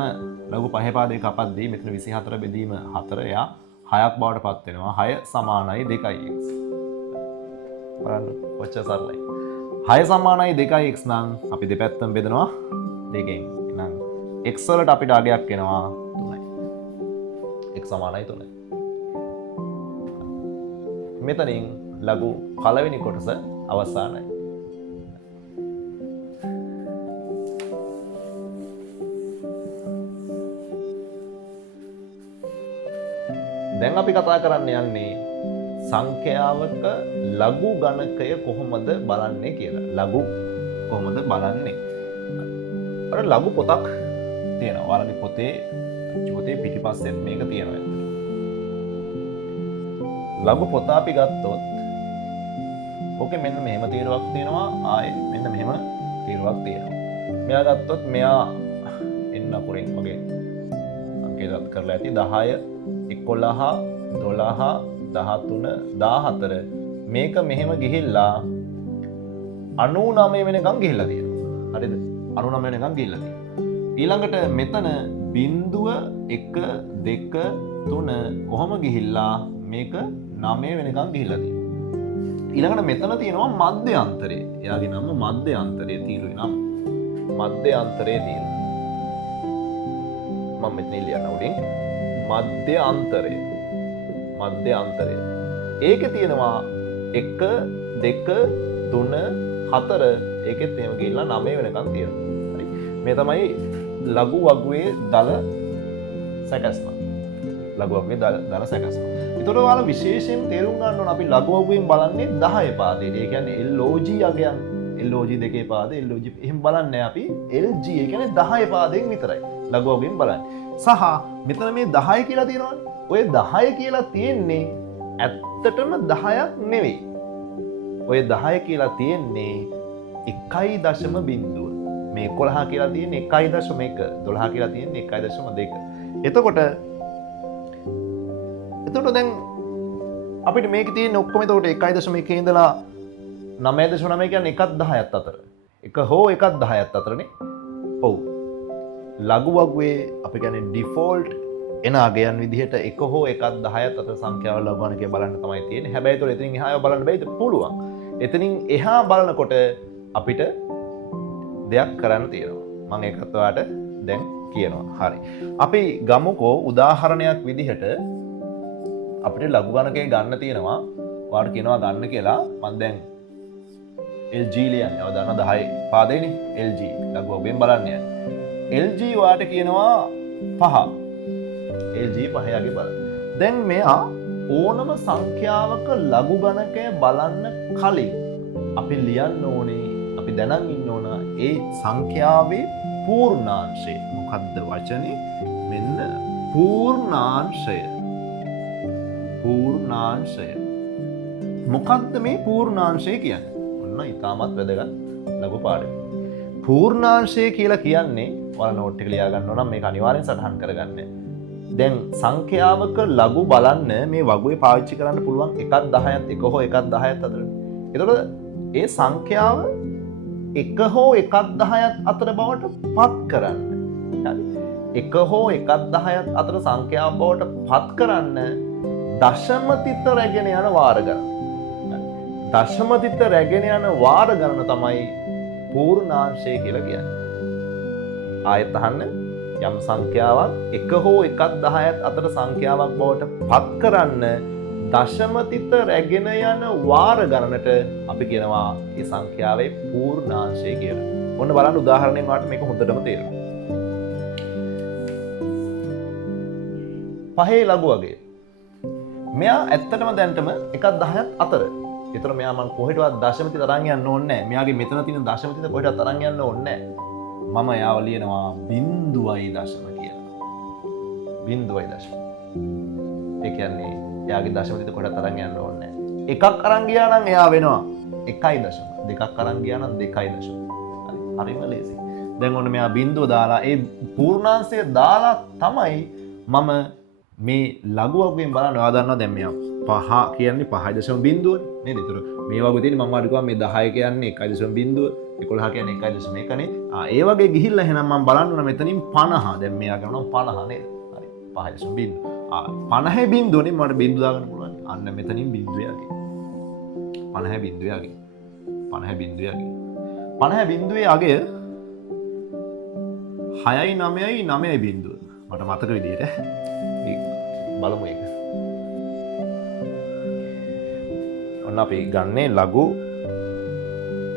ලඝු පහේ පාදේ කපද්දී මෙතන 24 බෙදීම 4 එයා 6ක් බවට පත් වෙනවා. 6 සමානයි 2x. බලන්න කොච්චර සරලයි. 6 සමානයි 2x නම් අපි දෙපැත්තම බෙදනවා 2කින්. එහෙනම් x වලට අපිට අගයක් එනවා 3යි. x සමානයි 3යි. මෙතනින් ලඝු පළවෙනි කොටස අවසానයි. දැන් අපි කතා කරන්න යන්නේ සංඛ්‍යාවක ලඝු ගණකය කොහොමද බලන්නේ කියලා. ලඝු කොහොමද බලන්නේ? අර ලඝු පොතක් තියෙනවා. ඔයාලගේ පොතේ පිටිපස්සෙත් මේක තියෙනවා ඇත්තට. ලඝු පොත අපි ගත්තොත් ඕකේ මෙන්න මෙහෙම තීරුවක් තියෙනවා. ආයේ මෙන්න මෙහෙම තීරුවක් තියෙනවා. මෙයා ගත්තොත් මෙයා එන්න අකුරෙන් වගේ සංකේතවත් කරලා ඇති 10 11 12 13 14 මේක මෙහෙම ගිහිල්ලා 99 වෙනකම් ගිහිල්ලා තියෙනවා. හරිද? 99 වෙනකම් ගිහිල්ලා තියෙනවා. ඊළඟට මෙතන බිංදුව 1 2 3 කොහොම ගිහිල්ලා මේක 9 වෙනකම් ගිහිල්ලා තියෙනවා. ඊළඟට මෙතන තියෙනවා මධ්‍යන්තරය. එයාගේ නම මධ්‍යන්තරය තීරුයි නම් මධ්‍යන්තරය තීරු. මම මෙතන ලියන්න උඩින් මධ්‍යන්තරය. මධ්‍යන්තරය. ඒකේ තියෙනවා 1 2 3 4 ඒකෙත් එහෙම ගිහිල්ලා 9 වෙනකන් තියෙනවා. හරි. මේ තමයි ලඝු වගුවේ දල සැකස්ම. ලඝු වගුවේ දල සැකස්ම. ඒතකොට ඔයාලා විශේෂයෙන් තේරුම් ගන්න ඕන අපි ලඝු වගුවෙන් බලන්නේ 10 පාදයට. ඒ කියන්නේ LOG අගයන් LOG දෙකේ පාදේ LOG එහෙම බලන්නේ අපි LG ඒ කියන්නේ 10 පාදයෙන් විතරයි ලඝු වගුවෙන් බලන්නේ. සහ මෙතන මේ 10 කියලා තියෙනවනේ. ඔය 10 කියලා තියෙන්නේ ඇත්තටම 10ක් නෙවෙයි. ඔය 10 කියලා තියෙන්නේ 1.0. මේ 11 කියලා තියෙන්නේ 1.1. 12 කියලා තියෙන්නේ 1.2. එතකොට දැන් අපිට මේකේ තියෙන ඔක්කොම එතකොට 1.1 ඉඳලා 9.9 කියන්නේ 1.10ත් අතර. 1 හෝ 1.10ත් අතරනේ. ඔව්. ලඝු වගුවේ අපි කියන්නේ ඩිෆෝල්ට් එන අගයන් විදිහට 1 හෝ 1.10ත් අතර සංඛ්‍යාව ලඝු ගණකේ බලන්න තමයි තියෙන්නේ. හැබැයි ඒතකොට එතනින් එහාව බලන්න බැයිද? පුළුවන්. එතනින් එහා බලනකොට අපිට දෙයක් කරන්න තියෙනවා. මම ඒකත් ඔයාලට දැන් කියනවා. හරි. අපි ගමුකෝ උදාහරණයක් විදිහට අපිට ලඝු ගණකේ ගන්න තියෙනවා. ඔයාලට කියනවා ගන්න කියලා. මම දැන් LG ලියන්නේ. ඔය දන්න 10 පාදේනේ LG. ලඝු වගුවෙන් බලන්න යන්නේ. LG ඔයාලට කියනවා 5. LG 5 යගේ බලන්න. දැන් මෙයා ඕනම සංඛ්‍යාවක ලඝු ගණකය බලන්න කලින් අපි ලියන්න ඕනේ අපි දැනන් ඉන්න ඕන ඒ සංඛ්‍යාවේ පූර්ණාංශය. මොකද්ද වචනේ? මෙන්න පූර්ණාංශය. පූර්ණාංශය. මොකද්ද මේ පූර්ණාංශය කියන්නේ? ඔන්න ඊටමත් වැදගත් ලඝු පාඩම. පූර්ණාංශය කියලා කියන්නේ ඔයාලා නෝට් එක ලියා ගන්න ඕන නම් මේක අනිවාර්යෙන් සටහන් කරගන්න. දැන් සංඛ්‍යාවක ලඝු බලන්න මේ වගුවේ පාවිච්චි කරන්න පුළුවන් 1.10ත් 1 හෝ 1.10ත් අතර. එතකොට ඒ සංඛ්‍යාව 1 හෝ 1.10ත් අතර බවට පත් කරන්න. හරි. 1 හෝ 1.10ත් අතර සංඛ්‍යාව බවට පත් කරන්න දශමතිත රැගෙන යන වාර ගණන. දශමතිත රැගෙන යන වාර ගණන තමයි පූර්ණාංශය කියලා කියන්නේ. ආයෙත් අහන්න යම් සංඛ්‍යාවක් 1 හෝ 1.10ත් අතර සංඛ්‍යාවක් බවට පත් කරන්න දශමතිත රැගෙන යන වාර ගණනට අපි කියනවා මේ සංඛ්‍යාවේ පූර්ණාංශය කියලා. ඔන්න බලන්න උදාහරණයෙන් වාට මේක හොඳටම තේරෙනවා. පහේ ලඝු වගය. මෙයා ඇත්තටම දැන්ටම 1.10ත් අතර. ඒතර මෙයා මම කොහෙටවත් දශමතිත තරන් යන්න ඕනේ නැහැ. මෙයාගේ මෙතන තියෙන දශමතිත කොහෙටවත් තරන් යන්න ඕනේ නැහැ. මම යාව ලියනවා 0.0 කියලා. 0.0. ඒ කියන්නේ එයාගේ දශමතිත කොටත් අරන් යන්න ඕනේ නැහැ. එකක් අරන් ගියා නම් එයා වෙනවා 1.0. දෙකක් අරන් ගියා නම් 2.0. හරි. හරිම ලේසි. දැන් ඔන්න මෙයා බිංදුව දාලා ඒ පූර්ණාංශය දාලා තමයි මම මේ ලඝු වගුවෙන් බලන්න. ඔයා දන්නවා දැන් මෙයා 5 කියන්නේ 5.0 නේද? ඒතර මේ වගේ තියෙන මම වාට කිව්වා මේ 10 කියන්නේ 1.0 11 කියන්නේ 1.1 නේ. ඒ වගේ ගිහිල්ලා එහෙනම් මම බලන්න ඕන මෙතනින් 50. දැන් මෙයා ගන්නවා 50 නේද? හරි. 5.0. 50 බිංදුවනේ මට බිංදුව දාගන්න පුළුවන්. අන්න මෙතනින් බිංදුව යගේ. 50 බිංදුව යගේ. 50 බිංදුව යගේ. 50 බිංදුවේ අගය 6යි 9යි 9යි බිංදුව. මට මතක විදියට බලමු ඒක. ඔන්න අපි ගන්නේ ලඝු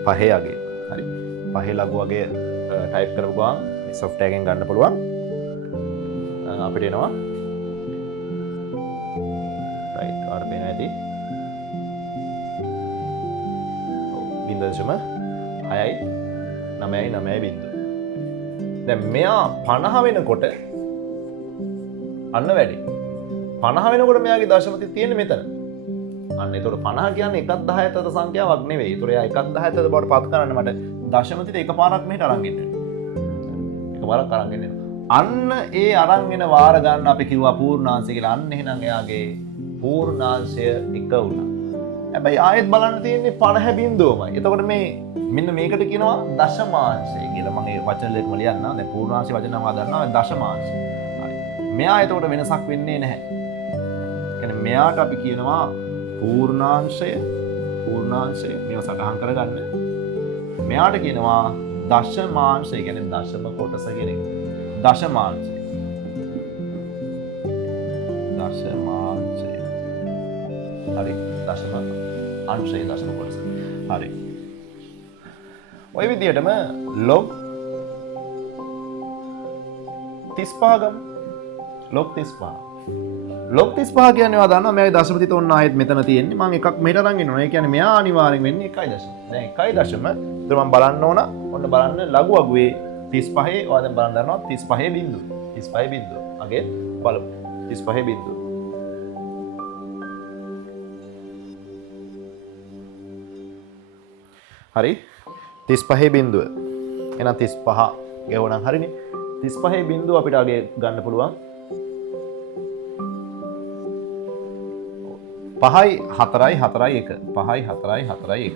5 අගය. හරි. 5 ලඝු අගය ටයිප් කරපු ගමන් මේ software එකෙන් ගන්න පුළුවන්. අපිට එනවා right ආර පේන ඇති 0.6යි 9යි 9යි බිංදුව. දැන් මෙයා 50 වෙනකොට අන්න වැඩි. 50 වෙනකොට මෙයාගේ දශමතිත තියෙන්නේ මෙතන. අන්න ඒතකොට 50 කියන්නේ 1.10ත් අතර සංඛ්‍යාවක් නෙවෙයි. ඒතකොට එයා 1.10ත් අතර බවට පත් කරන්න මට දශමතිත එකපාරක් මෙහෙට අරන් ගෙන්න වෙනවා. එකපාරක් අරන් ගෙන්න වෙනවා. අන්න ඒ අරන් එන වාර ගන්න අපි කිව්වා පූර්ණාංශය කියලා. අන්න එහෙනම් එයාගේ පූර්ණාංශය 1 වුණා. හැබැයි ආයෙත් බලන්න තියෙන්නේ 50 බිංදුවමයි. එතකොට මේ මෙන්න මේකට කියනවා දශමාංශය කියලා. මම මේ වචන දෙකම ලියන්නම්. දැන් පූර්ණාංශය වචන නම් ආදන්නවා දශමාංශය. හරි. මෙයා එතකොට වෙනසක් වෙන්නේ නැහැ. කියන්නේ මෙයාට අපි කියනවා පූර්ණාංශය පූර්ණාංශය මේව සටහන් කරගන්න. මෙයාට කියනවා දශමාංශය. කියන්නේ දශම කොටස කියන එක. දශමාංශය. දශමාංශය. හරි. දශම අංශය දශම කොටස. හරි. ඔය විදිහටම log 35 ගමු. log 35. log 35 කියන්නේ ඔයා දන්නවා මේ දශම තිත ඔන්න ආයෙත් මෙතන තියෙන්නේ. මම එකක් මෙහෙට අරන් ඉන්නවා. ඒ කියන්නේ මෙයා අනිවාර්යෙන් වෙන්නේ 1.0. දැන් 1.0. ඒතර මම බලන්න ඕන. ඔන්න බලන්න ලඝු අගුවේ 35 ඔයා දැන් බලන්න ගන්නවා 35 බිංදුව. 35 බිංදුව. අගේ බලමු. 35 බිංදුව. හරි. 35 බිංදුව. එහෙනම් 35 ගෙවුණා හරිනේ. 35 බිංදුව අපිට අගේ ගන්න පුළුවන්. 5යි 4යි 4යි 1. 5යි 4යි 4යි 1.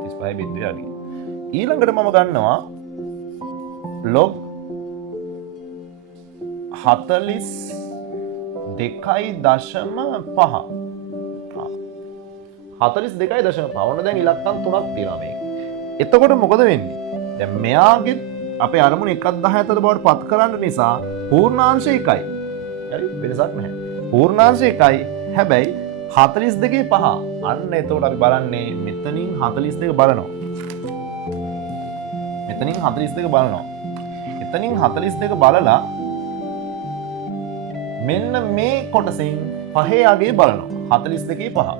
35 බිංදුවේ අගේ. ඊළඟට මම ගන්නවා log 42.5. 42.5. ඔන්න දැන් ඉලක්කම් 3ක් තියෙනවා මේක. එතකොට මොකද වෙන්නේ? දැන් මෙයාගේ අපේ අරමුණ 1.17 බවට පත් කරන්න නිසා පූර්ණාංශය 1යි. හරි වෙනසක් නැහැ. පූර්ණාංශය 1යි. හැබැයි 42.5. අන්න එතකොට අපි බලන්නේ මෙතනින් 42 බලනවා. මෙතනින් 42 බලනවා. එතනින් 42 බලලා මෙන්න මේ කොටසින් 5 අගේ බලනවා. 42.5.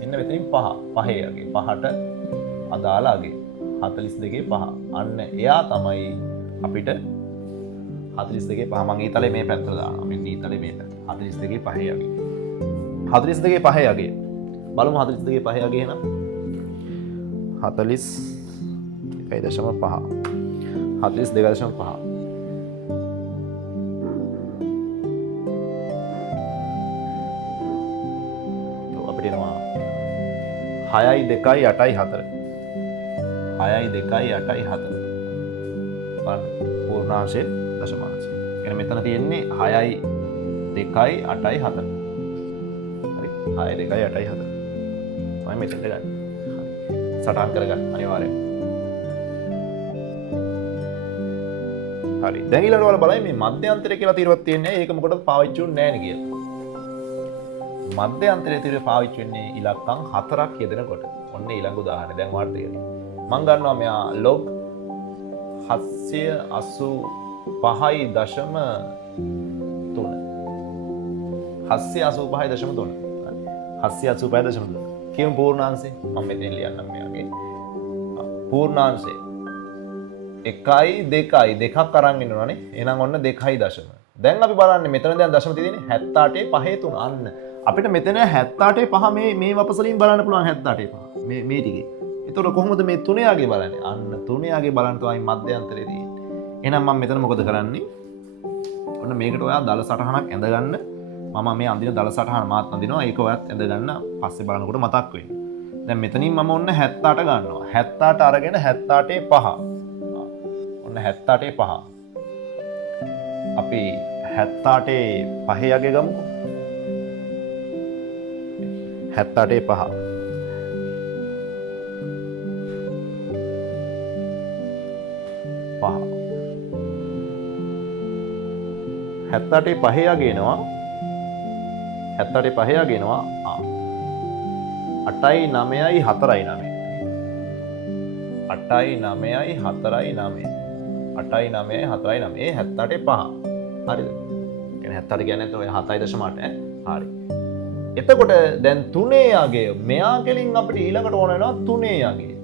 මෙන්න මෙතනින් 5. 5 අගේ 5ට අදාළ අගේ 42.5. අන්න එයා තමයි අපිට 42.5. මම ඊතලේ මේ පැත්තට දානවා. මෙන්න ඊතලේ මේ පැත්ත. 42.5 අගේ. 42.5 අගේ. බලමු 42.5 අගේ එහෙනම්. 41.5. 42.5. අපිට එනවා 6යි 2යි 8යි 4. 6යි 2යි 8යි 4. බලන්න පූර්ණාංශය දශමාංශය. කියන්නේ මෙතන තියෙන්නේ 6යි 2යි 8යි 4. හරි 6යි 2යි 8යි 4. තමයි මෙතනට ගන්න. හරි සටහන් කරගන්න අනිවාර්යෙන්. හරි දැන් ඊළඟට ඔයාලා බලන්න මේ මධ්‍යන්තරය කියලා තීරුවක් තියෙන්නේ ඒක මොකටද පාවිච්චි වෙන්නේ නැහැ නේ කියලා. මධ්‍යන්තරයේ තීරුව පාවිච්චි වෙන්නේ ඉලක්කම් 4ක් යෙදෙනකොට. ඔන්න ඊළඟ උදාහරණය දැන් ඔයාලට තේරෙයි. මම ගන්නවා මෙයා log 785.3. 785.3. 785.3. කියමු පූර්ණාංශය. මම මෙතන ලියන්නම් මෙයාගේ. පූර්ණාංශය 1යි 2යි දෙකක් අරන් ඉන්නවනේ. එහෙනම් ඔන්න 2යි දශම. දැන් අපි බලන්නේ මෙතන දැන් දශම තියෙන්නේ 78.5 3. අන්න අපිට මෙතන 78.5 මේ වපසලින් බලන්න පුළුවන් 78.5. මේ ටිකේ. එතකොට කොහොමද මේ 3 යාගේ බලන්නේ? අන්න 3 යාගේ බලන්න තමයි මධ්‍යන්තරේ තියෙන්නේ. එහෙනම් මම මෙතන මොකද කරන්නේ? ඔන්න මේකට ඔයා දල සටහනක් ඇඳ ගන්න. මම මේ අඳින දල සටහන මාත් අඳිනවා. ඒක ඔයත් ඇඳ ගන්න. පස්සේ බලනකොට මතක් වෙන්නේ. දැන් මෙතනින් මම ඔන්න 78 ගන්නවා. 78 අරගෙන 78.5. ඔන්න 78.5. අපි 78.5 යගේ ගමුකෝ. 78.5. 78.5 යගේනවා. 78.5 යගේනවා. 8යි 9යි 4යි 9. 8යි 9යි 4යි 9. 8යි 9යි 4යි 9. ඒ 78.5. හරිද? කියන්නේ 78 කියන්නේ ඔය 7.8 හරි. එතකොට දැන් 3 යගේ මෙයා කෙලින් අපිට ඊළඟට ඕන වෙනවා 3 යගේ.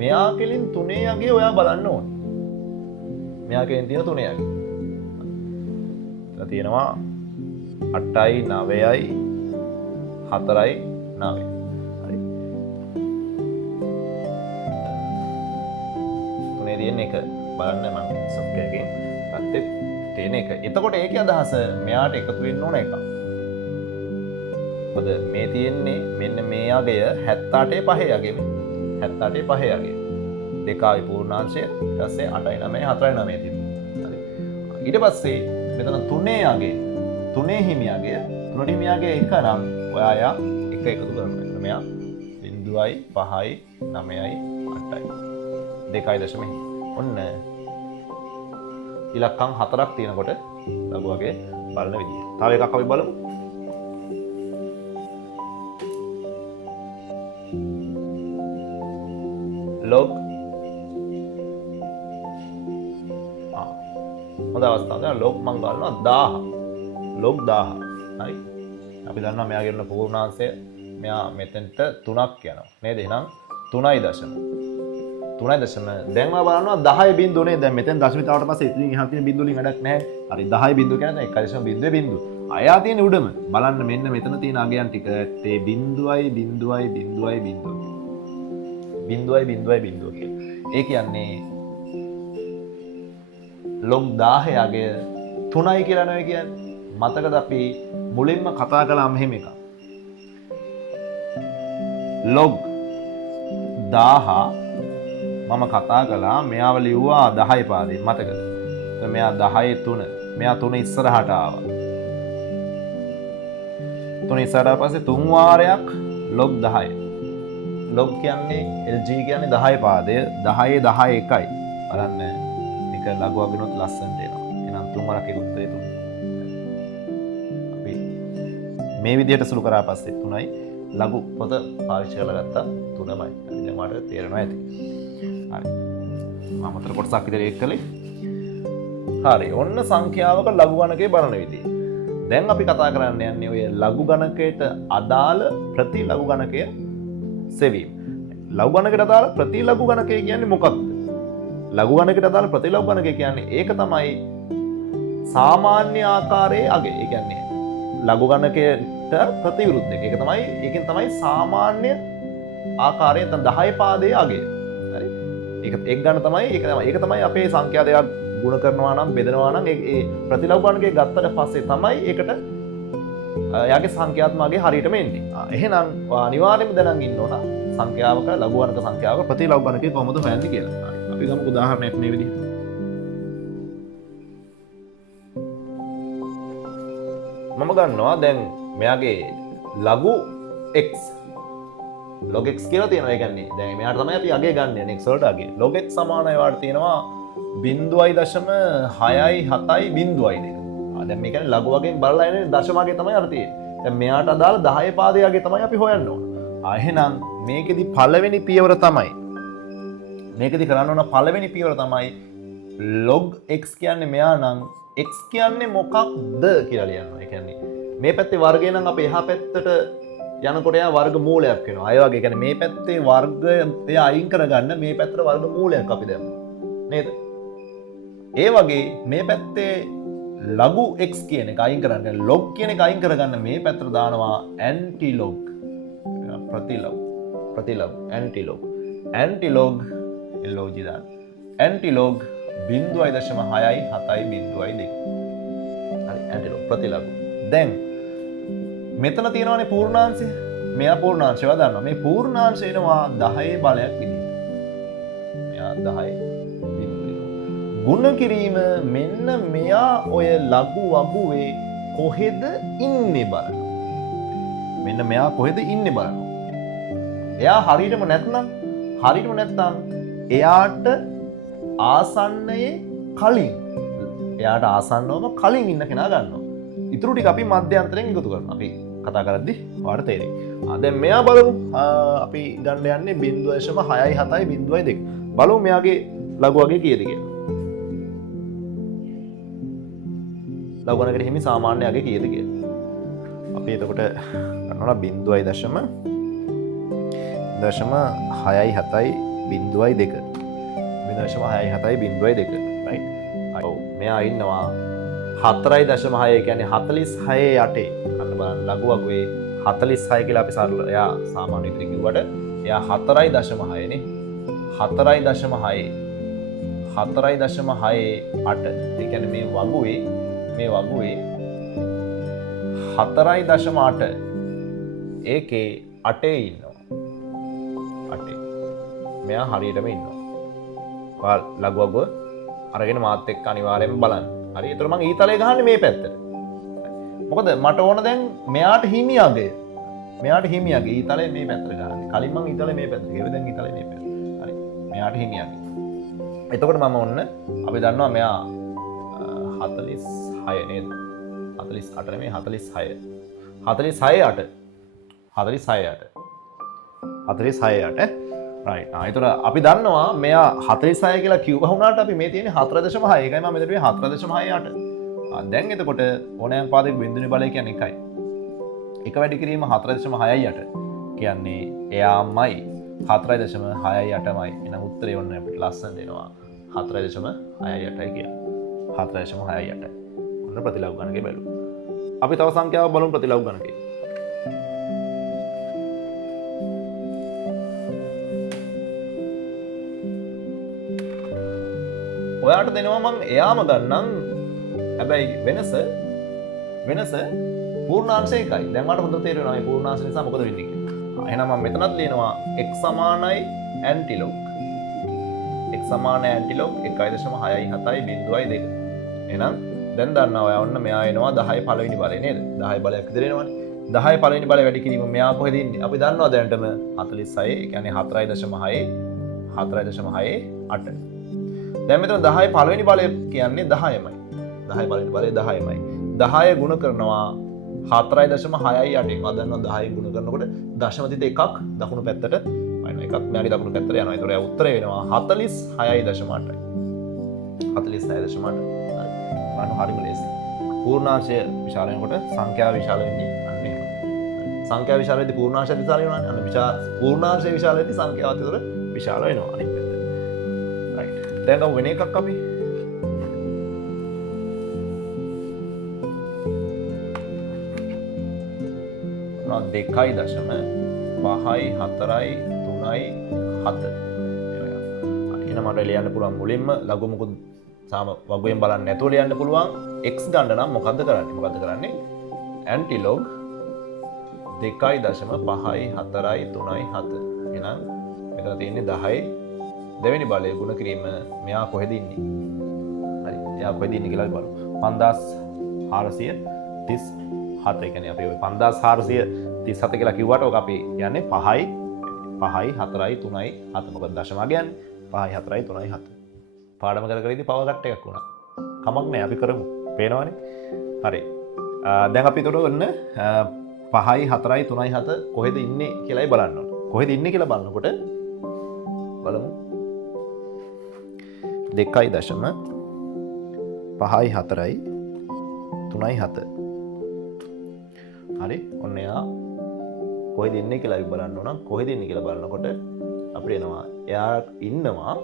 මෙයා කෙලින් 3 යගේ ඔයා බලන්න ඕනේ. මෙයා කෙලින් තියෙන 3 යගේ. තියෙනවා 8යි 9යි 4යි 9. හරි. 3 තියෙන එක බලන්න මම software එකෙන් ගත්තේ තියෙන එක. එතකොට ඒකේ අදහස මෙයාට එකතු වෙන්න ඕන එකක්. මොකද මේ තියෙන්නේ මෙන්න මේ යගය 78.5 යගේ මේ 78.5 යගේ. දෙකයි පූර්ණාංශය ඊට පස්සේ 8යි 9යි 4යි 9 තියෙනවා. හරි. ඊට පස්සේ මෙතන 3 යගේ 3 හිමියගේ 3 හිමියගේ එක නම් ඔයා එක එකතු කරනවා. මෙයා 0.5 බිඳුවයි 5යි 9යි 8යි 2.0 ඔන්න ඉලක්කම් 4ක් තියෙනකොට ලඝු වගේ බලන විදිය. තව එකක් අපි බලමු. log හොඳ අවස්ථාවක් ගන්න log මං ගන්නවා 1000 log 1000 හරි අපි දන්නවා මෙයාගේ ඉන්න පූර්ණාංශය මෙයා මෙතෙන්ට 3ක් යනවා නේද එහෙනම් 3.3 දැන් ඔයා බලනවා 10 බිඳුවනේ දැන් මෙතෙන් දශමික ආවට පස්සේ ඉතින් එහා තියෙන බිඳුව වලින් වැඩක් නැහැ හරි 10 බිඳුව කියන්නේ 1.0 බිඳුව අයා තියෙන උඩම බලන්න මෙන්න මෙතන තියෙන අගයන් ටික ඒ බිඳුවයි බිඳුවයි බිඳුවයි බිඳුව බිඳුවයි බිඳුවයි බිඳුව කියන්නේ ඒ කියන්නේ log 10 අගය 3යි කියලා නෙවෙයි කියන්නේ මතකද අපි මුලින්ම කතා කළා මෙහෙම එකක් log 1000 මම කතා කළා මෙයාව ලිව්වා 10 පාදේ මතකද එතකොට මෙයා 10 3 මෙයා 3 ඉස්සරහට ආවා 3 ඉස්සරහට පස්සේ 3 වාරයක් log 10 log කියන්නේ lg කියන්නේ 10 පාදය 10 10 එකයි බලන්න මේක ලඝු වගනොත් ලස්සනට එනවා එහෙනම් 3 වරක් ඒක උත්තරේ 3 අපි මේ විදිහට සුළු කරා පස්සේ 3යි ලඝු පොත පාවිච්චි කරලා ගත්තා 3යි දැන් මට තේරෙනවා ඇති හරි මම අතර කොටසක් විතර ඒක කළේ හරි ඔන්න සංඛ්‍යාවක ලඝු ගණකේ බලන විදිය දැන් අපි කතා කරන්න යන්නේ ඔය ලඝු ගණකයට අදාළ ප්‍රති ලඝු ගණකය සෙවීම ලඝු ගණකයට අදාළ ප්‍රති ලඝු ගණකය කියන්නේ මොකක්ද ලඝු ගණකයට අදාළ ප්‍රති ලඝු ගණකය කියන්නේ ඒක තමයි සාමාන්‍ය ආකාරයේ අගය ඒ කියන්නේ ලඝු ගණකයට ප්‍රතිවිරුද්ධ එක ඒක තමයි ඒකෙන් තමයි සාමාන්‍ය ආකාරයෙන් 10 පාදයේ අගය හරි ඒක ගන්න තමයි ඒක තමයි අපේ සංඛ්‍යා දෙකක් ගුණ කරනවා නම් බෙදනවා නම් ඒ ප්‍රති ලඝු ගණකය ගත්තට පස්සේ තමයි ඒකට එයාගේ සංඛ්‍යාත්මක අගය හරියටම එන්නේ එහෙනම් අනිවාර්යයෙන්ම දැනන් ඉන්න ඕන සංඛ්‍යාවක ලඝු ගණක සංඛ්‍යාවක ප්‍රති ලඝු ගණකය කොහොමද හොයන්නේ කියලා හරි අපි ගමු උදාහරණයක් මේ විදිහට මම ගන්නවා දැන් මෙයාගේ ලඝු x log x කියලා තියෙනවා ඒ කියන්නේ දැන් මෙයාට තමයි අපි අගය ගන්න යන්නේ x වලට අගය log x සමානයි වාට තියෙනවා 0.667යි 0.2 දැන් මේ කියන්නේ ලඝු වගයෙන් බලලා එන්නේ දශම අගය තමයි අර තියෙන්නේ දැන් මෙයාට අදාළ 10 පාදයේ අගය තමයි අපි හොයන්න ඕන එහෙනම් මේකෙදි පළවෙනි පියවර තමයි මේකෙදි කරන්න ඕන පළවෙනි පියවර තමයි log x කියන්නේ මෙයා නම් x කියන්නේ මොකක්ද කියලා ලියනවා ඒ කියන්නේ මේ පැත්තේ වර්ගය නම් අපි එහා පැත්තට යනකොට එයා වර්ග මූලයක් වෙනවා. ඒ වගේ කියන්නේ මේ පැත්තේ වර්ගය එයා අයින් කරගන්න මේ පැත්තට වර්ග මූලයක් අපි දැම්මා. නේද? ඒ වගේ මේ පැත්තේ ලඝු x කියන එක අයින් කරගන්න log කියන එක අයින් කරගන්න මේ පැත්තට දානවා anti-log. ප්‍රතිලඝු anti-log. anti-log log දාන්න. anti-log 0.6යි 7යි 0.2. හරි anti-log ප්‍රතිලඝු. දැන් මෙතන තියෙනවානේ පූර්ණාංශය. මෙයා පූර්ණාංශයව දන්නවා. මේ පූර්ණාංශය එනවා 10 බලයක් විදිහට. මෙයා 10 ගුණ කිරීම මෙන්න මෙයා ඔය ලඝු වගුවේ කොහෙද ඉන්නේ බලන්න. මෙන්න මෙයා කොහෙද ඉන්නේ බලන්න. එයා හරියටම නැත්නම් එයාට ආසන්නයේ කලින් එයාට ආසන්නවම කලින් ඉන්න කෙනා ගන්නවා. ඉතුරු ටික අපි මධ්‍යන්තරයෙන් එකතු කරනවා. අපි කතා කරද්දි ඔයාලට තේරෙයි. දැන් මෙයා බලමු. අපි ගන්න යන්නේ 0.6යි 7යි 0.2. බලමු මෙයාගේ ලඝු වගේ කීයද කියලා. ලඝු ගණනකට හිමි සාමාන්‍ය අගය කීයද කියලා. අපි එතකොට ගන්නවා 0.6යි 7යි 0.2. 0.6යි 7යි 0.2. right? ඔව් මෙයා ඉන්නවා 4.6 කියන්නේ 46 යටේ. අන්න බලන්න ලඝු වගුවේ 46 කියලා අපි සරල එයා සාමාන්‍ය විදිහට කිව්වට එයා 4.6 නේ. 4.6 8. ඒ කියන්නේ මේ වගුවේ 4.8 ඒකේ 8 ඉන්නවා. 8. මෙයා හරියටම ඉන්නවා. ඔයාලා ලඝු වගුව අරගෙන මාත් එක්ක අනිවාර්යයෙන්ම බලන්න. හරි. ඒතර මම ඊතලේ ගහන්නේ මේ පැත්තට. මොකද මට ඕන දැන් මෙයාට හිමි අගය. ඊතලේ මේ පැත්තට ගහන්නේ. කලින් මං ඉතලේ මේ පැත්තට ගියේ දැන් ඉතලේ මේ පැත්තට. හරි. මෙයාට හිමියාගේ. එතකොට මම ඔන්න අපි දන්නවා මෙයා 46 නේද? 48 නෙමෙයි 46. 46 right. ඒතර අපි දන්නවා මෙයා 46 කියලා කිව්ව වුණාට අපි මේ තියෙන්නේ 4.6. ඒකයි මම මෙතන 4.68. දැන් එතකොට ඕනෑම පාදයක බිඳුනේ බලය කියන්නේ එකයි. එක වැඩි කිරීම 4.68 කියන්නේ එයාමයි 4.68මයි. එහෙනම් උත්තරේ ඔන්න අපිට ලස්සන දෙනවා 4.68 කියලා. 4.68. ඔන්න ප්‍රතිලව් ගණකේ බැලුවා. අපි තව සංඛ්‍යාවක් බලමු ප්‍රතිලව් ගණකේ. ඔයාට දෙනවා මං එයාම ගන්නම්. හැබැයි වෙනස පූර්ණාංශය එකයි. දැන් මට හොඳට තේරෙනවා මේ පූර්ණාංශ නිසා මොකද වෙන්නේ කියලා. එහෙනම් මම මෙතනත් ලියනවා x සමානයි ඇන්ටිලොග්. x සමාන ඇන්ටිලොග් 1.67 එහෙනම් දැන් දන්නවා ඔයා ඔන්න මෙයා එනවා 10 පළවෙනි බලය නේද? 10 බලයක් විතර එනවනේ. 10 පළවෙනි බලය වැඩි කිරීම මෙයා කොහෙද ඉන්නේ? අපි දන්නවා දැනටම 46 ඒ කියන්නේ 4.8. දැන් මෙතන 10 පළවෙනි බලය කියන්නේ 10මයි. 10 පළවෙනි බලය 10මයි. 10 ගුණ කරනවා 4.68. මම දන්නවා 10 ගුණ කරනකොට දශමතිත එකක් දකුණු පැත්තට වයින්නවා. එකක් මෙයාගේ දකුණු පැත්තට යනවා. ඒතකොට එයා උත්තරේ වෙනවා 46.8. 46.8. හරිම ලේසි. පූර්ණාංශය විශාල වෙනකොට සංඛ්‍යාව විශාල වෙන්නේ අන්න එහෙම. සංඛ්‍යාව විශාල වෙද්දී පූර්ණාංශය විශාල වෙනවානේ. අන්න පූර්ණාංශය විශාල වෙද්දී සංඛ්‍යාවත් විතර විශාල වෙනවා අනිත් පැත්ත. රයිට්. දැන් ගමු වෙන එකක් අපි. මොනවද 2.5 එහෙනම් මට ලියන්න පුළුවන් මුලින්ම ලඝු මුකුත් සාම වගුවෙන් බලන්න නැතුව ලියන්න පුළුවන් x ගන්න නම් මොකද්ද කරන්නේ ඇන්ටිලොග් 2.543.7 එහෙනම් මෙතන තියෙන්නේ 10 දෙවෙනි බලය ගුණ කිරීම මෙයා කොහෙද ඉන්නේ හරි එයා කොහෙද ඉන්නේ කියලා බලමු 5437 ඒ කියන්නේ අපි ඔය 5437 කියලා කිව්වට ඔක අපි කියන්නේ 5යි 4යි 3යි 7 මොකද දශම කියන්නේ 5යි 4යි 3යි 7 පාඩම කර ඉතින් පවර් කට් එකක් වුණා. කමක් නැහැ අපි කරමු. පේනවනේ. හරි. දැන් අපි උඩ ඔන්න 5යි 4යි 3යි 7 කොහෙද ඉන්නේ කියලායි බලන්න ඕන. කොහෙද ඉන්නේ කියලා බලනකොට බලමු. 2.5යි 4යි 3යි 7. හරි. ඔන්න එයා කොහෙද ඉන්නේ කියලා අපි බලන්න ඕන. කොහෙද ඉන්නේ කියලා බලනකොට අපිට එනවා එයා ඉන්නවා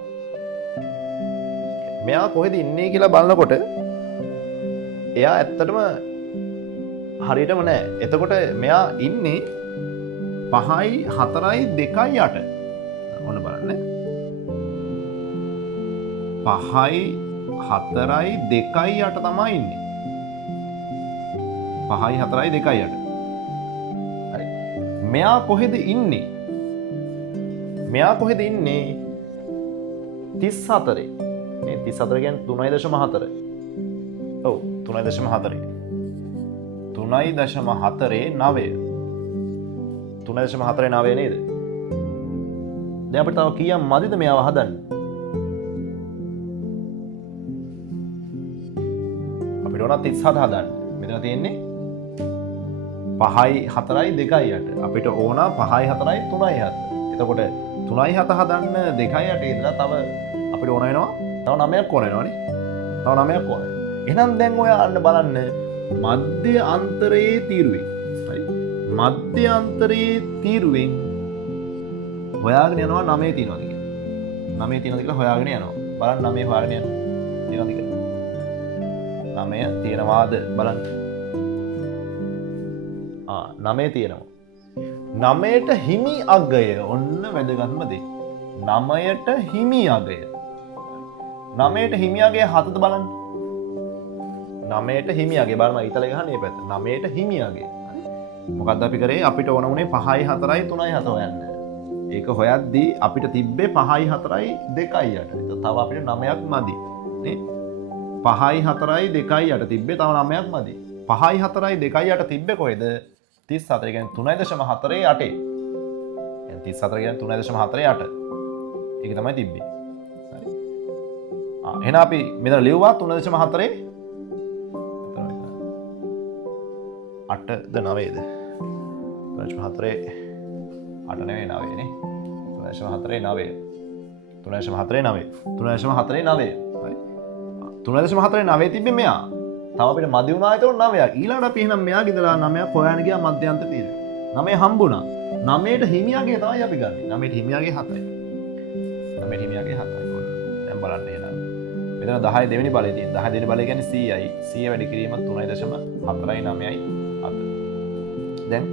මෙයා කොහෙද ඉන්නේ කියලා බලනකොට එයා ඇත්තටම හරියටම නෑ. එතකොට මෙයා ඉන්නේ 5යි 4යි 2යි 8. ඔන්න බලන්න. 5යි 4යි 2යි 8 තමයි ඉන්නේ. 5යි 4යි 2යි 8. හරි. මෙයා කොහෙද ඉන්නේ? මෙයා කොහෙද ඉන්නේ? 34. 34 කියන්නේ 3.4. ඔව් 3.4. 3.4 9. 3.4 9 නේද? දැන් අපිට තව කීයක් මදිද මෙයාව හදන්න? අපිට ඕන 37 හදන්න. මෙතන තියෙන්නේ 5යි 4යි 2යි 8. අපිට ඕන 5යි 4යි 3යි 7. එතකොට 3යි 7 හදන්න 2යි 8 ඉඳලා තව අපිට ඕන වෙනවා තව 9ක් ඕන වෙනවනේ. තව 9ක් ඕන. එහෙනම් දැන් ඔය අන්න බලන්න මධ්‍ය අන්තරයේ තීරුවෙන්. හරි. මධ්‍ය අන්තරයේ තීරුවෙන් හොයාගෙන යනවා 9 තියෙනවද කියලා. 9 තියෙනවද කියලා හොයාගෙන යනවා. බලන්න 9 හොයාගෙන යනවා. තියෙනවද කියලා. 9 තියෙනවාද බලන්න. 9 තියෙනවා. 9ට හිමි අගය ඔන්න වැදගත්ම දේ. 9ට හිමි අගය. 9ට හිමි අගය 7ද බලන්න. 9ට හිමි අගය බලන්න ඊතල ගහන්නේ මේ පැත්ත. 9ට හිමි අගය. මොකක්ද අපි කරේ? අපිට ඕන උනේ 5යි 4යි 3යි 7 හොයන්න. ඒක හොයද්දී අපිට තිබ්බේ 5යි 4යි 2යි 8. ඒක තව අපිට 9ක් මදි. නේ? 5යි 4යි 2යි 8 තිබ්බේ තව 9ක් මදි. 5යි 4යි 2යි 8 තිබ්බේ කොහෙද? 37. කියන්නේ 3.4 8. 34 කියන්නේ 3.48. ඒක තමයි තිබ්බේ. හරි. එහෙනම් අපි මෙතන ලියුවා 3.4 8ද 9ද? 3.4 8 නෙවෙයි 9 නේ. 3.4 9. 3.4 9. 3.4 9. හරි. 3.4 9 තිබ්බේ මෙයා. තව අපිට මදි වුණා ඒතකොට 9ක්. ඊළඟට අපි එහෙනම් මෙයාගේ ඉඳලා 9ක් හොයන්න ගියා මධ්‍යන්තර තීර. 9 හම්බුණා. 9ට හිමියාගේ තමයි අපි ගන්නෙ. 9ට හිමියාගේ 7යි. 9ට හිමියාගේ 7යි. දැන් බලන්න එහෙනම්. මෙතන 10 දෙවෙනි බලය තියෙන. 10 දෙවෙනි බලය කියන්නේ 100යි. 100 වැඩි කිරීම 3.4යි 9යි 7. දැන්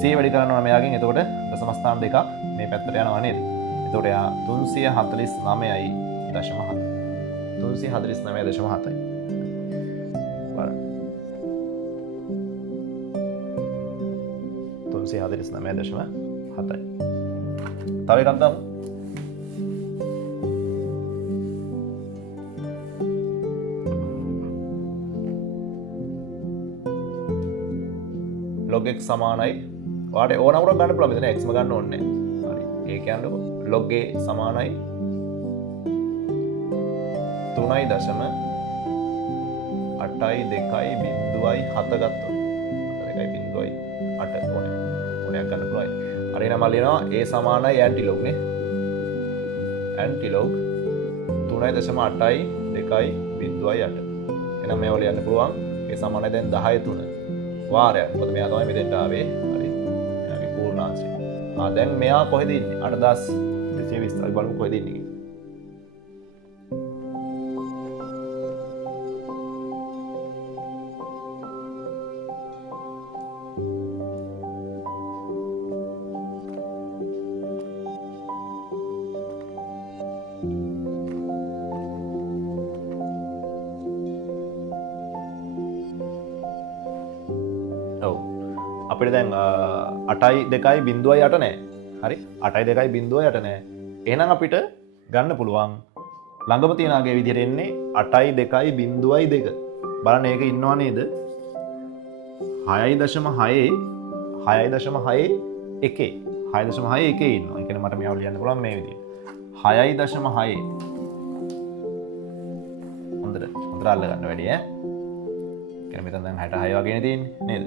100 වැඩි කරනවා මෙයාගෙන්. එතකොට දශම ස්ථාන දෙකක් මේ පැත්තට යනවා නේද? එතකොට එයා 349යි 0.7. 349.7යි. බලන්න. 349.7යි. තව එකක් දාමු. log x සමානයි. ඔයාලට ඕන නම්බරක් ගන්න පුළුවන්. මෙතන x ම ගන්න ඕනේ නැහැ. හරි. ඒ කියන්නේ log a සමානයි 3.8යි 2.7 ගත්තොත් 2.8 ඕනයක් ගන්න පුළුවන්. හරි එහෙනම් මම ලියනවා a සමානයි ඇන්ටිලොග් නේ. ඇන්ටිලොග් 3.8යි 2.8. එහෙනම් මේව ලියන්න පුළුවන්. a සමානයි දැන් 10 3 වාරයක්. මොකද මෙයා තමයි මෙතෙන්ට ආවේ. හරි. එයාගේ පූර්ණාංශය. දැන් මෙයා කොහෙද ඉන්නේ? 8220. අපි බලමු කොහෙද ඉන්නේ කියලා. අපිට දැන් 8.2.8 නෑ. හරි 8.2.8 නෑ. එහෙනම් අපිට ගන්න පුළුවන් ළඟම තියෙන අගේ විදිහට එන්නේ 8.2.2. බලන්න ඒක ඉන්නවා නේද? 6.6 6.6 එකේ 6.6 එකේ ඉන්නවා. ඒ කියන්නේ මට මේව ලියන්න පුළුවන් මේ විදිහට. 6.6 හොඳට අල්ල ගන්න වැඩි ඈ. කියන්නේ මෙතන දැන් 66 වගේනේ තියෙන්නේ නේද?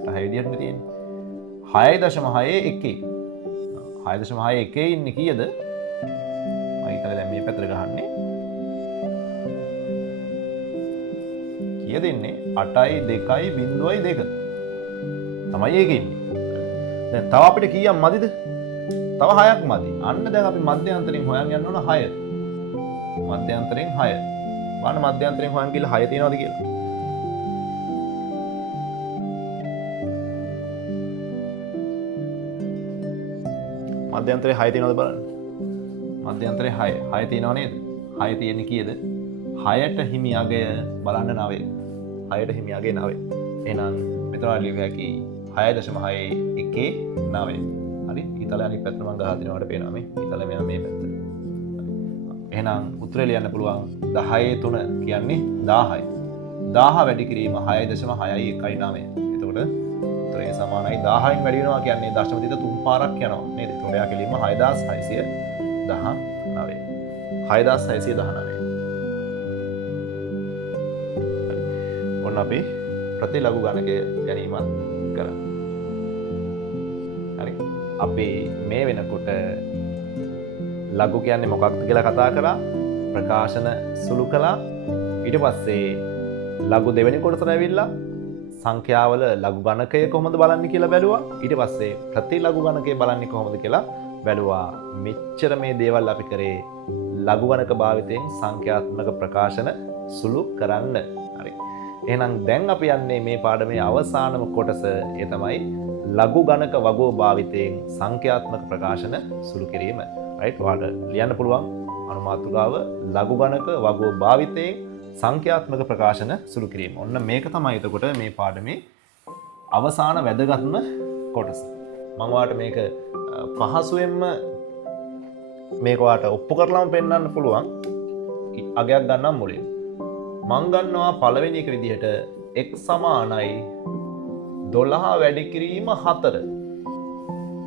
66 විදිහටනේ තියෙන්නේ. 6.6 එකේ 6.6 එකේ ඉන්නේ කීයද? මම හිතලා දැන් මේ පැත්තට ගහන්නේ. කීයද ඉන්නේ? 8.2.2 තමයි ඒකේ ඉන්නේ. දැන් තව අපිට කීයක් මදිද? තව 6ක් මදි. අන්න දැන් අපි මධ්‍යන්තරයෙන් හොයන් යන්න ඕන 6. මධ්‍යන්තරයෙන් 6. බලන්න මධ්‍යන්තරයෙන් හොයන් කියලා 6 තියෙනවද කියලා. මධ්‍යන්තරේ 6 තියෙනවද බලන්න. මධ්‍යන්තරේ 6. 6 තියෙනව නේද? 6 තියෙන්නේ කීයද? 6ට හිමි අගය බලන්න 9. 6ට හිමි අගය 9. එහෙනම් මෙතන ලියුව හැකි 6.6 එකේ 9. හරි. ඊතල අනිත් පැත්තට මම ගහලා දෙනවට පේනවා මේ. ඊතල මෙයා මේ පැත්ත. එහෙනම් උත්තරේ ලියන්න පුළුවන් 10 3 කියන්නේ 1000යි. 1000 වැඩි කිරීම 6.6යි 1.9. එතකොට උත්තරේ සමානයි 1000න් වැඩි වෙනවා කියන්නේ දශම තිත 3 පාරක් යනවා නේද? එතකොට එයා කෙලින්ම 6619. 6619. ඔන්න අපි ප්‍රතිලඝු ගණකය ගැනීමත් කරා. හරි. අපි මේ වෙනකොට ලඝු කියන්නේ මොකක්ද කියලා කතා කරා. ප්‍රකාශන සුළු කළා. ඊට පස්සේ ලඝු දෙවෙනි කොටසට ඇවිල්ලා සංඛ්‍යාවල ලඝු ගණකය කොහොමද බලන්නේ කියලා බැලුවා. ඊට පස්සේ ප්‍රතිලඝු ගණකය බලන්නේ කොහොමද කියලා බැලුවා. මෙච්චර මේ දේවල් අපි කරේ ලඝු ගණක භාවිතයෙන් සංඛ්‍යාත්මක ප්‍රකාශන සුළු කරන්න. හරි. එහෙනම් දැන් අපි යන්නේ මේ පාඩමේ අවසානම කොටස. ඒ තමයි ලඝු ගණක වගෝ භාවිතයෙන් සංඛ්‍යාත්මක ප්‍රකාශන සුළු කිරීම. රයිට්. ඔයාලට ලියන්න පුළුවන් අනුමාතෘකාව ලඝු ගණක වගෝ භාවිතයෙන් සංඛ්‍යාත්මක ප්‍රකාශන සුළු කිරීම. ඔන්න මේක තමයි එතකොට මේ පාඩමේ අවසාන වැදගත්ම කොටස. මම ඔයාලට මේක පහසුවෙන්ම මේක ඔයාලට ඔප්පු කරලාම පෙන්නන්න පුළුවන්. අගයක් ගන්නම් මුලින්. මං ගන්නවා පළවෙනි එක විදිහට x සමානයි 12 වැඩි කිරීම 4.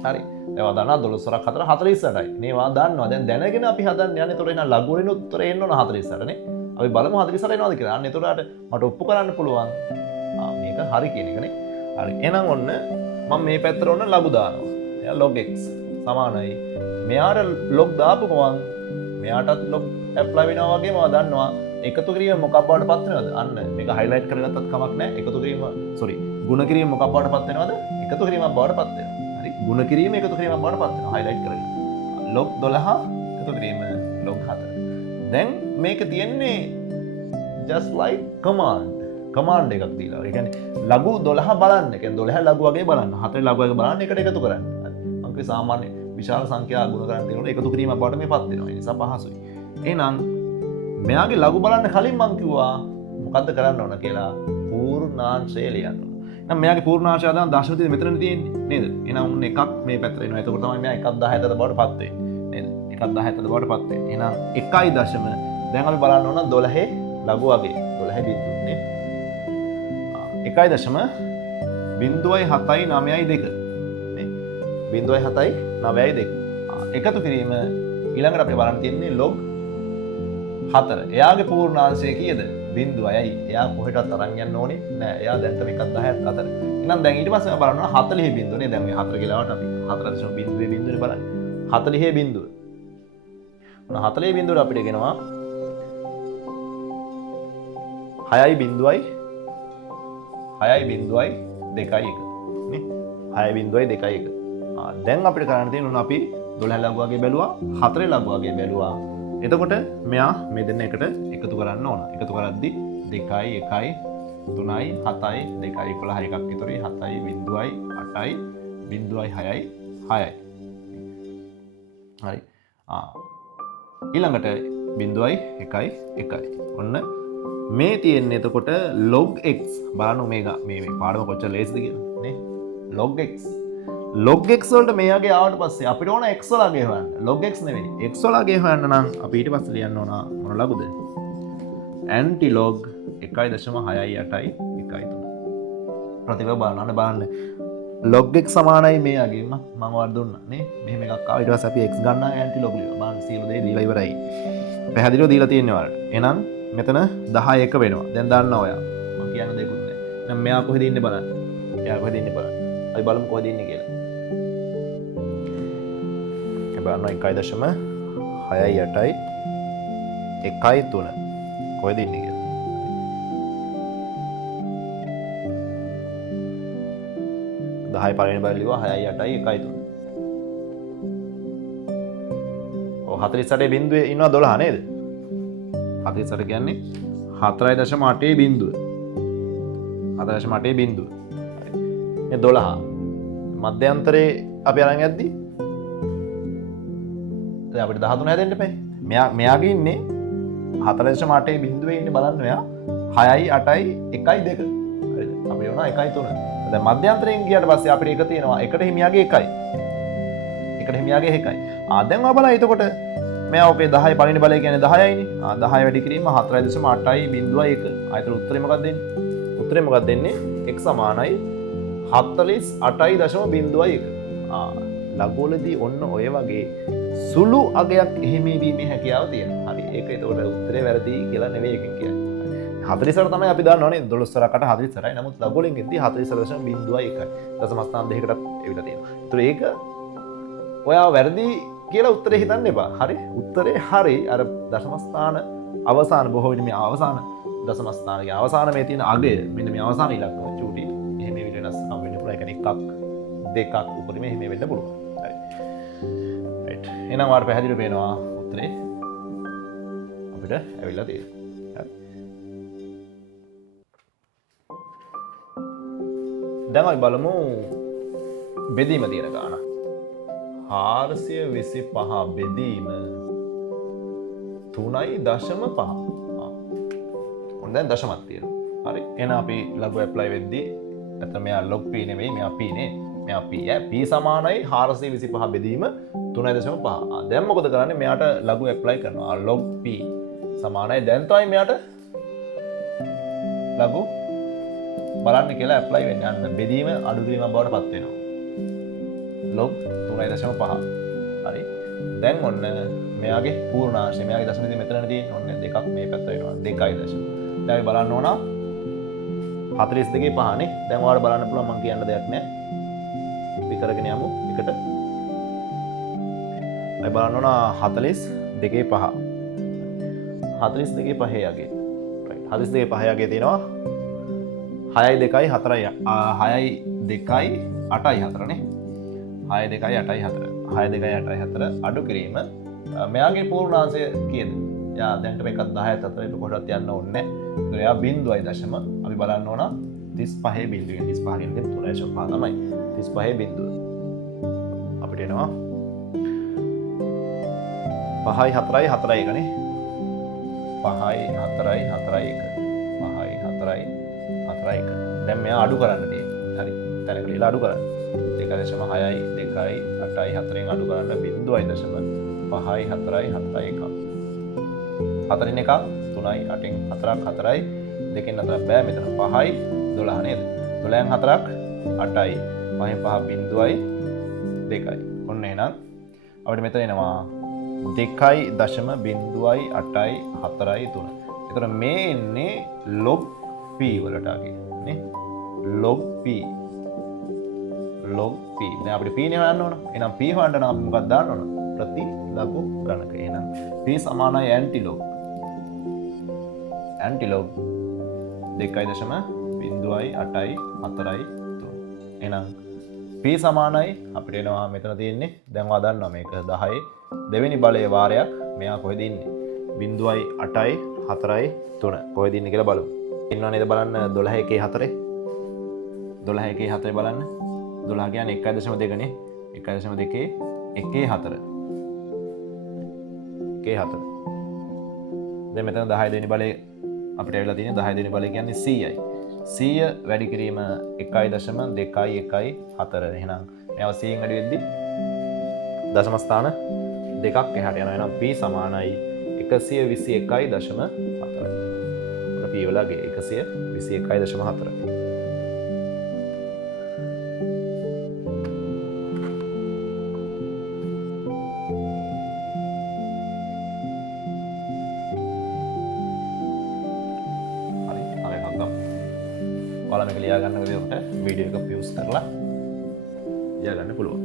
හරි. ඒවා දන්නා 12 4 48යි. මේවා දන්නවා. දැන් දැනගෙන අපි හදන්න යන්නේ. ඒතකොට එහෙනම් ලඝු වලින් උත්තරේ එන්න ඕන 48 නේ. අපි බලමු 48 එනවද කියලා. අන්න ඒතකොට මට ඔප්පු කරන්න පුළුවන්. මේක හරි කියන එකනේ. හරි. එහෙනම් ඔන්න මම මේ පැත්තට ඔන්න ලඝු දානවා. එයා log x සමානයි. මෙයාට log දාපු ගමන් මෙයාටත් log apply වෙනවා වගේම මම දන්නවා එකතු කිරීම මොකක් බවට පත් වෙනවද? අන්න මේක highlight කරගත්තත් කමක් නැහැ. එකතු කිරීම ගුණ කිරීම මොකක් බවට පත් වෙනවද? එකතු කිරීමක් බවට පත් වෙනවා. හරි. ගුණ කිරීම එකතු කිරීමක් බවට පත් වෙනවා. highlight කරගෙන. log 12 එකතු කිරීම log 4. දැන් මේක තියෙන්නේ just like command එකක් දීලා. ඒ කියන්නේ ලඝු 12 බලන්න. ඒ කියන්නේ 12 ලඝු වගේ බලන්න. 4 ලඝු වගේ බලන්න එකට එකතු කරන්න. හරි. මම කිව්වේ සාමාන්‍ය විශාල සංඛ්‍යා ගුණ කරන්න තියෙනකොට එකතු කිරීමක් බවට මේපත් වෙනවා. ඒ නිසා පහසුයි. එහෙනම් මෙයාගේ ලඝු බලන්න කලින් මං කිව්වා මොකද්ද කරන්න ඕන කියලා පූර්ණාංශය ලියන්න ඕන. එහෙනම් මෙයාගේ පූර්ණාංශය අදන් දශම තියෙන්නේ මෙතන තියෙන්නේ නේද? එහෙනම් උන් එකක් මේ පැත්තට එනවා. එතකොට තමයි මෙයා 1.17 බවට පත් වෙන්නේ. නේද? 1.17 බවට පත් වෙන්නේ. එහෙනම් 1 දශම දැන් අපි බලන්න ඕන 12 ලඝු වගේ 12 බිඳුව නේ. 1 දශම 0.792 නේ. 0.792 එකතු කිරීම ඊළඟට අපි බලන්න තියෙන්නේ log 4. එයාගේ පූර්ණාංශය කීයද? 0.8යි. එයා කොහෙටවත් අරන් යන්න ඕනේ නෑ. එයා දැන්ටම 1.14. එහෙනම් දැන් ඊට පස්සේ බලනවා 40 බිඳුව නේ. දැන් මේ 4 කියලාවට අපි 4.0 බිඳුවේ බලන්නේ. 40 බිඳුව. මොන 40 බිඳුවට අපිට ගෙනවා 6.2යි 6.2යි 2යි 1 නේ. 6.2යි 2යි 1. දැන් අපිට කරන්න තියෙන්නේ අපි 12 ලඝු වගේ බැලුවා 4 ලඝු වගේ බැලුවා. එතකොට මෙයා මේ දෙන්න එකට එකතු කරන්න ඕන. එකතු කරද්දි 2යි 1යි 3යි 7යි 2යි 11 එකක් ඉතුරුයි 7යි 0.8යි 0.6යි 6යි. හරි. ඊළඟට 0.1යි 1යි. ඔන්න මේ තියෙන්නේ එතකොට log x බලන්න මේ පාඩම කොච්චර ලේසිද කියලා නේ. log x වලට මෙයාගේ ආවට පස්සේ අපිට ඕන x වලගේ හොයන්න. log x නෙවෙයි. x වලගේ හොයන්න නම් අපි ඊට පස්සේ ලියන්න ඕන මොන ලඝුද? anti log 1.68යි 1.3. ප්‍රතිපල බලන්න log x සමානයි මෙයාගේ මම වට දුන්නා නේ. මෙහෙම එකක් ආවා. ඊට පස්සේ අපි x ගන්නවා anti log ලියනවා. බලන්න සියලු දේ දීලා ඉවරයි. පැහැදිලිව දීලා තියෙනවා වලට. එහෙනම් මෙතන 10 1 වෙනවා. දැන් දන්නවා ඔයා. මම කියන්න දෙයක්වත් නැහැ. දැන් මෙයා කොහෙද ඉන්නේ බලන්න. එයා කොහෙද ඉන්නේ බලන්න. අපි බලමු කොහෙද ඉන්නේ කියලා. බලන්න 1.68යි 1.3 කොහෙද ඉන්නේ කියලා. 10 පළවෙනි බර ලිව්වා 6.8යි 1.3. ඔව් 48 බිඳුවේ ඉන්නවා 12 නේද? 48 කියන්නේ 4.8 බිඳුව. 4.8 බිඳුව. මේ 12 මධ්‍යන්තරේ අපි අරන් යද්දි දැන් අපිට 13 හැදෙන්න එපා. මෙයාගේ ඉන්නේ 4.8 බිඳුවේ ඉන්නේ බලන්න මෙයා 6යි 8යි 1යි 2. හරිද? අපි වුණා 1යි 3. දැන් මධ්‍යන්තරයෙන් ගියාට පස්සේ අපිට එක තියෙනවා. එකට හිමියාගේ 1යි. එකට හිමියාගේ 1යි. දැන් ඔයා බලන්න එතකොට මෙයා ඔකේ 10 පළවෙනි බලය කියන්නේ 10යිනේ. 10 වැඩි කිරීම 4.8යි 0.1. ආයතන උත්තරේ මොකක්ද දෙන්නේ? උත්තරේ මොකක්ද දෙන්නේ? x සමානයි 48.01. ලඝුවලදී ඔන්න ඔය වගේ සුළු අගයක් එහෙමීමේ හැකියාව තියෙනවා. හරි. ඒක ඒතකොට උත්තරේ වැරදි කියලා නෙවෙයි එකෙන් කියන්නේ. 48 තමයි අපි දන්නවනේ 12කට 48යි. නමුත් ලඝුවලින් එද්දී 48.01යි. දශම ස්ථාන දෙකකටත් එවිලා තියෙනවා. ඒතර ඒක ඔයා වැරදි කියලා උත්තරේ හිතන්න එපා. හරි. උත්තරේ හරි. අර දශම ස්ථාන අවසාන බොහෝ විට මේ අවසාන දශම ස්ථානයේ අවසාන මේ තියෙන අගය මෙන්න මේ අවසාන ඉලක්කම චූටි. එහෙම වෙනස්කම් වෙන්න පුළුවන්. ඒ කියන්නේ එකක් දෙකක් උපරිම එහෙම වෙන්න පුළුවන්. හරි. රයිට්. එහෙනම් වාට පැහැදිලිව පේනවා උත්තරේ අපිට ඇවිල්ලා තියෙනවා. හරි. දැන් අපි බලමු බෙදීම තියෙන ගාන. 425 බෙදීම 3.5. ඔන්න දැන් දශමක් තියෙනවා. හරි. එහෙනම් අපි ලඝු ඇප්ලයි වෙද්දී නැත්නම් මෙයා log p නෙවෙයි මෙයා p නේ. මෙයා p p සමානයි 425 බෙදීම 3.5. දැන් මොකද කරන්නේ? මෙයාට ලඝු ඇප්ලයි කරනවා. log p සමානයි දැන් තමයි මෙයාට ලඝු බලන්න කියලා ඇප්ලයි වෙන්නේ. අන්න බෙදීම අඩු කිරීමක් බවට පත් වෙනවා. log 3.5 3.5. හරි. දැන් ඔන්න මෙයාගේ පූර්ණාංශය මෙයාගේ දශම ඉතින් මෙතන තියෙන්නේ ඔන්න දෙකක් මේ පැත්තට එනවා 2.5. දැන් අපි බලන්න ඕන 42 5 නේ. දැන් ඔයාලට බලන්න පුළුවන් මම කියන්න දෙයක් නැහැ. අපි කරගෙන යමු එකට. අපි බලන්න ඕන 42 5. 42 5 යගේ. right. 42 5 යගේ තියෙනවා 6 2 4 6 2 8 4 නේ. 6 2 8 4. 6 2 8 4 අඩු කිරීම මෙයාගේ පූර්ණාංශය කීයද? යා දැන්ට මේකත් 10ත් අතර ඒක කොහොමවත් යන්න ඕනේ නැහැ. ඒතර එයා බිංදුවයි දශම අපි බලන්න ඕන 35 බිංදුව. 35 කියන්නේ 3.5 තමයි. 35 බිංදුව. අපිට එනවා 5යි 4යි 4යි එකනේ. 5යි 4යි 4යි එක. 5යි 4යි 4යි එක. දැන් මෙයා අඩු කරන්න තියෙන්නේ. හරි. තැනක ලියලා අඩු කරන්න. 2.6යි 2යි 8යි 4ෙන් අඩු කරන්න බිංදුවයි දශම 5යි 4යි 4යි එක. 4න් එකක් 3යි 8න් 4ක් 4යි දෙකෙන් 4ක් බෑ මෙතන 5යි 12 නේද? 12න් 4ක් 8යි 5න් 5 බිංදුවයි 2යි. ඔන්න එහෙනම් අපිට මෙතන එනවා 2.0.8යි 4යි 3. ඒතර මේ එන්නේ log p වලට අගේ නේ. log p log p. දැන් අපිට p නේ හොයන්න ඕන. එහෙනම් p හොයන්න නම් අපි මොකක්ද දාන්න ඕන? ප්‍රතිලඝු ගණක. එහෙනම් p සමානයි ඇන්ටිලොග්. ඇන්ටිලොග් 2.0.8යි 4යි 3. එහෙනම් p සමානයි අපිට එනවා මෙතන තියෙන්නේ දැන් ඔයා දන්නවා මේක 10 දෙවෙනි බලයේ වාරයක් මෙයා කොහෙද ඉන්නේ? 0.8යි 4යි 3. කොහෙද ඉන්නේ කියලා බලමු. ඉන්නව නේද බලන්න 12 1 4. 12 1 4 බලන්න. 12 කියන්නේ 1.2 නේ. 1.2 1 4. 1 4. දැන් මෙතන 10 දෙවෙනි බලයේ අපිට ඇවිල්ලා තියෙන්නේ 10 දෙවෙනි බලය කියන්නේ 100යි. 100 වැඩි කිරීම 1.2 1 4. එහෙනම් මේව 100න් වැඩි වෙද්දි දශම ස්ථාන දෙකක් එහාට යනවා. එහෙනම් p සමානයි 121.4. ඔන්න p වලගේ 121.4. ඔයාලා මේක ලියා ගන්න විදිහට වීඩියෝ එක පියුස් කරලා ලියා ගන්න පුළුවන්.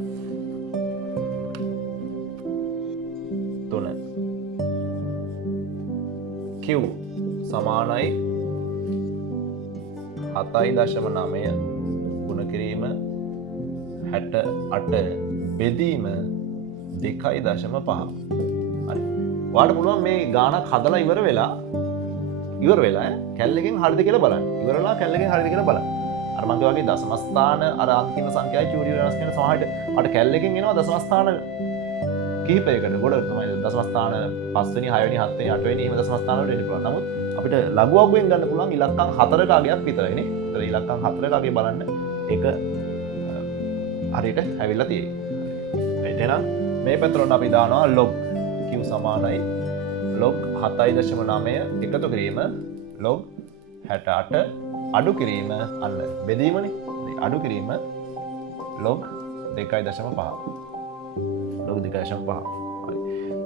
3 q සමානයි 7.9 ගුණ කිරීම 68 බෙදීම 2.5. හරි. ඔයාලට පුළුවන් මේ ගානක් හදලා ඉවර වෙලා කැල්ලකින් හරිද කියලා බලන්න. ඉවරලා කැල්ලකින් හරිද කියලා බලන්න. අර මම වගේ දශම ස්ථාන අර අන්තිම සංඛ්‍යාවේ චූටි වෙනස් කරන සමහරට අර කැල්ලකින් එනවා දශම ස්ථාන කිහිපයකට. ගොඩ තමයි දශම ස්ථාන 5 වෙනි 6 වෙනි 7 වෙනි 8 වෙනි එහෙම දශම ස්ථාන වලට එන්න පුළුවන්. නමුත් අපිට ලඝු අගුවෙන් ගන්න පුළුවන් ඉලක්කම් 4ක අගයක් විතරයි නේ. ඒතර ඉලක්කම් 4ක අගය බලන්න ඒක හරියට ඇවිල්ලා තියෙන්නේ. එහෙනම් මේ පැත්තට අපි දානවා log q සමානයි log 7.9 එකතු කිරීම log 68 අඩු කිරීම අන්න බෙදීමනේ. අඩු කිරීම log 2.5. log 2.5. හරි.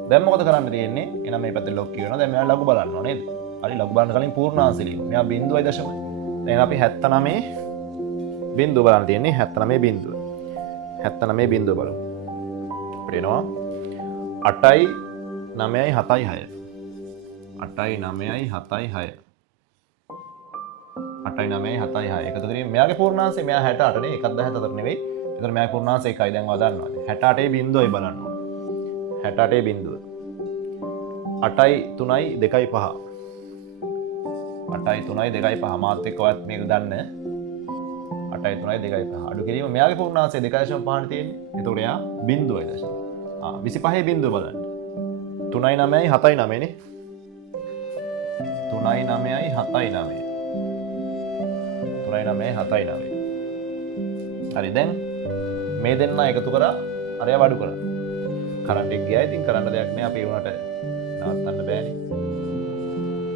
දැන් මොකද කරන්න තියෙන්නේ? එහෙනම් මේ පැත්තේ log කියනවා. දැන් මෙයා ලඝු බලන්න ඕනේ නේද? හරි ලඝු බලන්න කලින් පූර්ණාංශය ලියමු. මෙයා 0.5. දැන් අපි 79 බිංදුව බලන්න තියෙන්නේ 79 බිංදුව. 79 බිංදුව බලමු. අපිට එනවා 8යි 9යි 7යි 6. 8යි 9යි 7යි 6. 8යි 9යි 7යි 6. එකතු කිරීම මෙයාගේ පූර්ණාංශය මෙයා 68 නේ 1.14 නෙවෙයි. ඒතර මෙයාගේ පූර්ණාංශය 1යි දැන් ඔයා දන්නවාද? 68 බිංදුවයි බලන්න ඕන. 68 බිංදුව. 8යි 3යි 2යි 5. 8යි 3යි 2යි 5 මාත් එක්ක ඔයත් මේක ගන්න. 8යි 3යි 2යි 5. අඩු කිරීම මෙයාගේ පූර්ණාංශය 2.5 නේ තියෙන්නේ. එතකොට එයා බිංදුවයි දශම. 25 බිංදුව බලන්න. 3යි 9යි 7යි 9 නේ. 3යි 9යි 7යි 9. 3යි 9යි 7යි 9. හරි දැන් මේ දෙන්න එකතු කරා අරයා වඩු කරා. කරන්ට් එක ගියා. ඉතින් කරන්න දෙයක් නෑ. අපි උනට නවත්තන්න බෑනේ.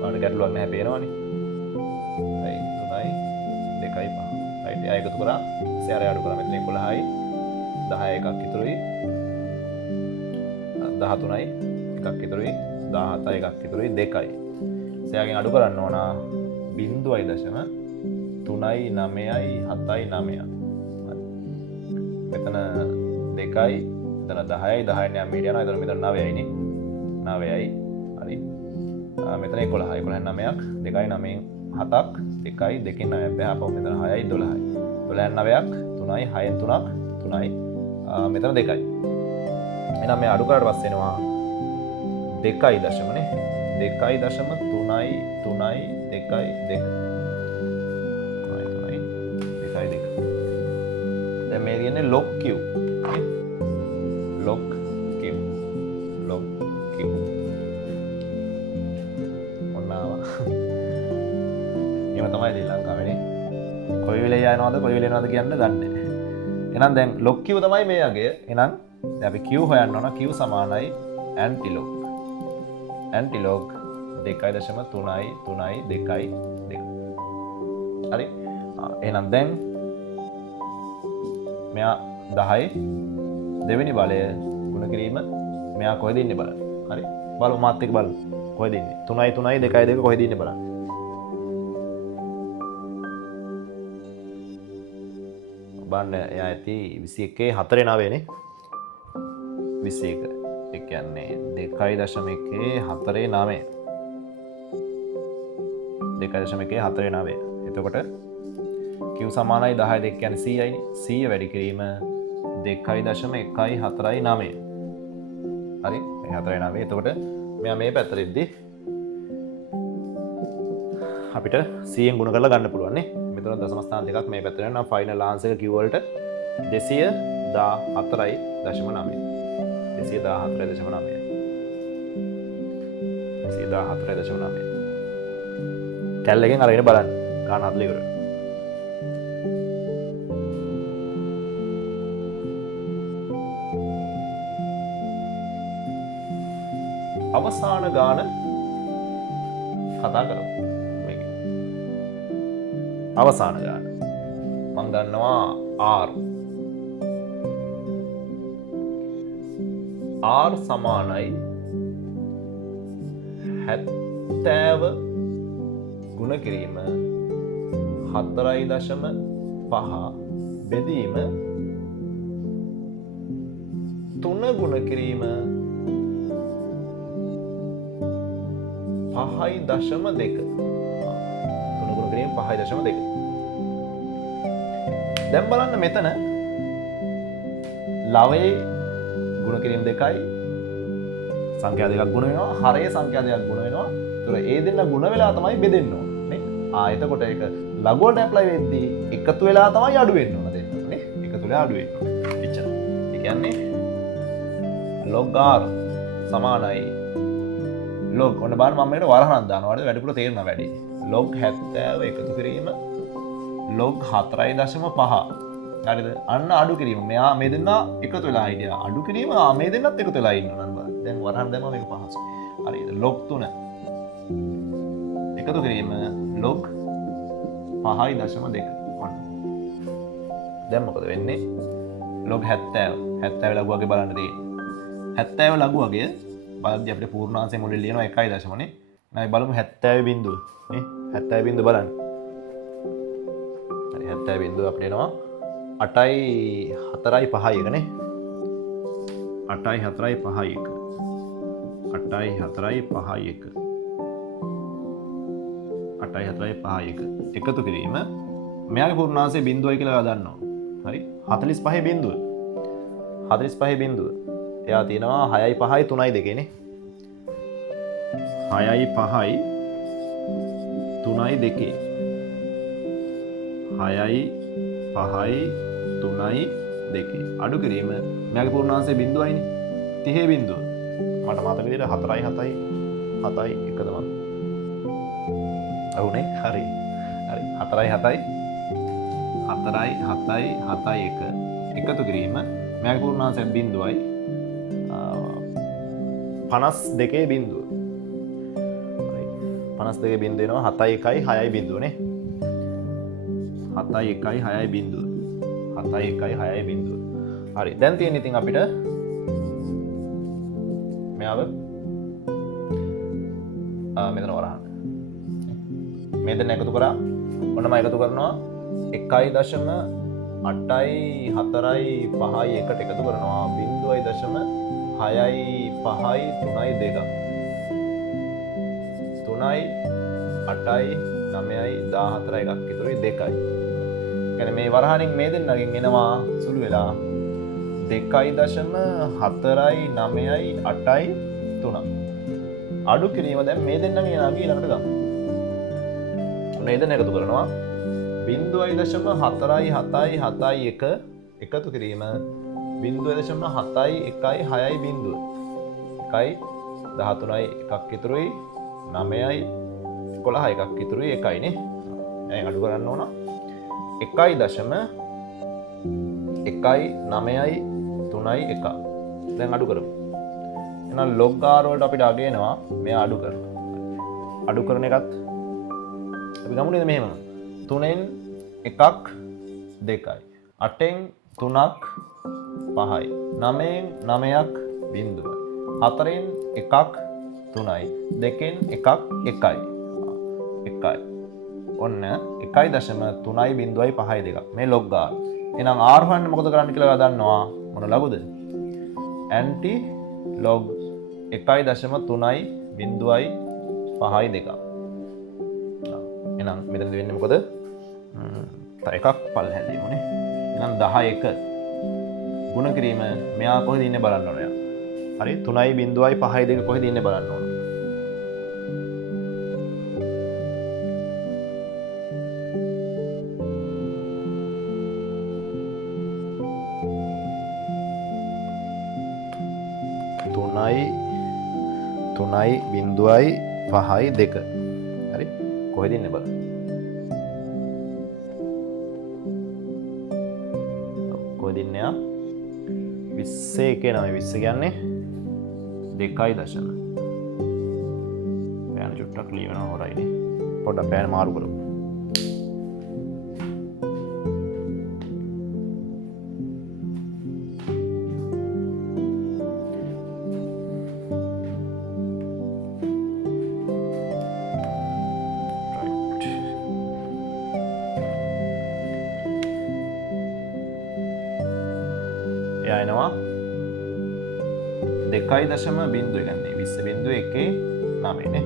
ඔයාලට ගැටලුවක් නැහැ පේනවනේ. හරි 3යි 2යි 5. රයිට් එයා එකතු කරා. ඉතින් අරයා අඩු කරා මෙතන 11යි 10 එකක් ඉතුරුයි 13යි එකක් ඉතුරුයි 17 එකක් ඉතුරුයි 2යි එයාගෙන් අඩු කරන්න ඕන 0.399යි 7යි 9යි මෙතන 2යි එතන 10යි 10න් යම් මීට යනවා එතන මෙතන 9යි නේ 9යි හරි මෙතන 11යි 11න් 9ක් 2යි 9න් 7ක් 2යි 2කින් 9ක් බෑපුව මෙතන 6යි 12යි 12න් 9ක් 3යි 6න් 3ක් 3යි මෙතන 2යි එහෙනම් මේ අඩු කරාට පස්සේ එනවා 2යි දශමනේ 2යි දශම 3යි 3යි 2යි 2 3යි 2යි 2 දැන් මේ කියන්නේ log q log q log q ඔන්නාවා මේව තමයි ශ්‍රී ලංකාවේනේ කොයි වෙලේ යනවද කොයි වෙලේ යනවද කියන්න දන්නේ නැහැ එහෙනම් දැන් log q තමයි මේ අගය එහෙනම් දැන් අපි q හොයන්න ඕන q සමානයි antilog antilog 2.3යි 3යි 2යි 2 හරි එහෙනම් දැන් මෙයා 10යි දෙවෙනි බලය ගුණ කිරීම මෙයා කොහෙද ඉන්නේ බලන්න හරි බලමු මාත් එක්ක බලමු කොහෙද ඉන්නේ 3යි 3යි 2යි 2 කොහෙද ඉන්නේ බලන්න බලන්න එයා ඇති 21 4 9 නේ 21 ඒ කියන්නේ 2.1 4 9 එතකොට q සමානයි 10 2 කියන්නේ 100යි 100 වැඩි කිරීම 2.1 4යි 9 හරි මේ 4යි 9 එතකොට මෙයා මේ පැත්තට එද්දි අපිට 100ෙන් ගුණ කරලා ගන්න පුළුවන් නේ මෙතන දශම ස්ථාන දෙකක් මේ පැත්තට යනවා ෆයිනල් ආන්සර් එක q වලට 214.9 214.9 කැල්ලකින් අරගෙන බලන්න ගාන හදලා ඉවරයි අවසාන ගාන කතා කරමු මේකේ අවසාන ගාන මම ගන්නවා r r සමානයි 70 ගුණ කිරීම 4.5 බෙදීම 3 ගුණ කිරීම 5.2 3 ගුණ කිරීම 5.2 දැන් බලන්න මෙතන ලවයේ ගුණ කිරීම 2යි සංඛ්‍යා දෙකක් ගුණ වෙනවා හරයේ සංඛ්‍යා දෙකක් ගුණ වෙනවා ඒතර ඒ දෙන්න ගුණ වෙලා තමයි බෙදෙන්න ඕන නේ එතකොට ඒක ලඝු වලට ඇප්ලයි වෙද්දී එකතු වෙලා තමයි අඩු වෙන්න ඕන දෙන්න නේ එකතු වෙලා අඩු වෙන්න ඕන එච්චර ඒ කියන්නේ log r සමානයි log ඔන්න බලන්න මම මේකට වරහණක් දානවා වල වැඩිපුර තේරෙනවා වැඩි log 70 එකතු කිරීම log 4.5 හරිද අන්න අඩු කිරීම මෙයා මේ දෙන්න එකතු වෙලා හිටියා අඩු කිරීම මේ දෙන්නත් එකතු වෙලා ඉන්නවා නේද දැන් වරහන් දැම්මම මේක පහසුයි හරිද log 3 එකතු කිරීම log 5.2 ඔන්න දැන් මොකද වෙන්නේ log 70 ලඝුවගේ බලන්න තියෙන්නේ 70 ලඝුවගේ බලද්දී අපිට පූර්ණාංශය මුලින් ලියනවා 1.0 නේ අපි බලමු 70 බිංදුව නේ 70 බිංදුව බලන්න හරි 70 බිංදුව අපිට එනවා 8.4.5 එක නේ 8.4.5 එක 8.4.5 එක 8.4.5 එක එකතු කිරීම මෙයාගේ පූර්ණාංශය බිංදුවයි කියලා දන්නවා හරි 45 බිංදුව 45 බිංදුව එයා තියෙනවා 6.5 3.2 නේ 6.5 3.2 6.5 3.2 අඩු කිරීම මෙයාගේ පූර්ණාංශය බිංදුවයිනේ 30 බිංදුව මට මතක විදිහට 4.7 7යි එක තමයි ඔව්නේ හරි හරි 4.7 එකතු කිරීම මෙයාගේ පූර්ණාංශය බිංදුවයි 52 බිංදුව හරි 52 බිංදුව එනවා 7.1 6 බිංදුව නේ 7.1 6 බිංදුව 7.1 6 බිංදුව හරි දැන් තියෙන ඉතින් අපිට මෙයාව මෙතන වරහන් මේ දෙන්න එකතු කරා ඔන්න මම එකතු කරනවා 1.8යි 4යි 5යි එකට එකතු කරනවා 0.6යි 5යි 3යි 2 3යි 8යි 9යි 14යි එකක් ඉතුරුයි 2යි. කියන්නේ මේ වරහණින් මේ දෙන්නගෙන් එනවා සුළු වෙලා 2.4යි 9යි 8යි 3. අඩු කිරීම දැන් මේ දෙන්නගෙන් එනවා ඊළඟට ගමු. මේ දෙන්න එකතු කරනවා 0.4යි 7යි 7යි 1 එකතු කිරීම 0.7යි 1යි 6යි 0 1යි 13යි එකක් ඉතුරුයි 9යි 11යි එකක් ඉතුරුයි 1යි නේ. දැන් අඩු කරන්න ඕන 1.1යි 9යි 3යි 1. දැන් අඩු කරමු. එහෙනම් log r වලට අපිට අගේනවා මෙයා අඩු කරනවා. අඩු කරන එකත් අපි ගමු නේද මෙහෙම. 3න් 1ක් 2යි 8න් 3ක් 5යි 9න් 9ක් 0 4න් 1ක් 3යි 2න් 1ක් 1යි 1යි ඔන්න 1.3යි 0යි 5යි 2ක් මේ log r. එහෙනම් r හොයන්න මොකද කරන්න කියලා ඔයා දන්නවා මොන ලඝුද? anti log 1.3යි 0යි 5යි 2ක්. එහෙනම් මෙතන වෙන්නේ මොකද? තව එකක් පල්හැදී මොනේ. එහෙනම් 11 ගුණ කිරීම මෙයා කොහෙද ඉන්නේ බලන්න ඕන යා. හරි 3යි 0යි 5යි 2 කොහෙද ඉන්නේ බලන්න ඕන. තුනයි 0යි 5යි 2 හරි කොහෙද ඉන්නේ බලන්න. කොහෙද ඉන්නේ යා 20 එකේ නම 20 කියන්නේ 2.0 පෑන චුට්ටක් ලියනවා හොරයිනේ පොඩ්ඩක් පෑන මාරු කරමු. එනවා 2.0 ගන්නේ 20.1 නේ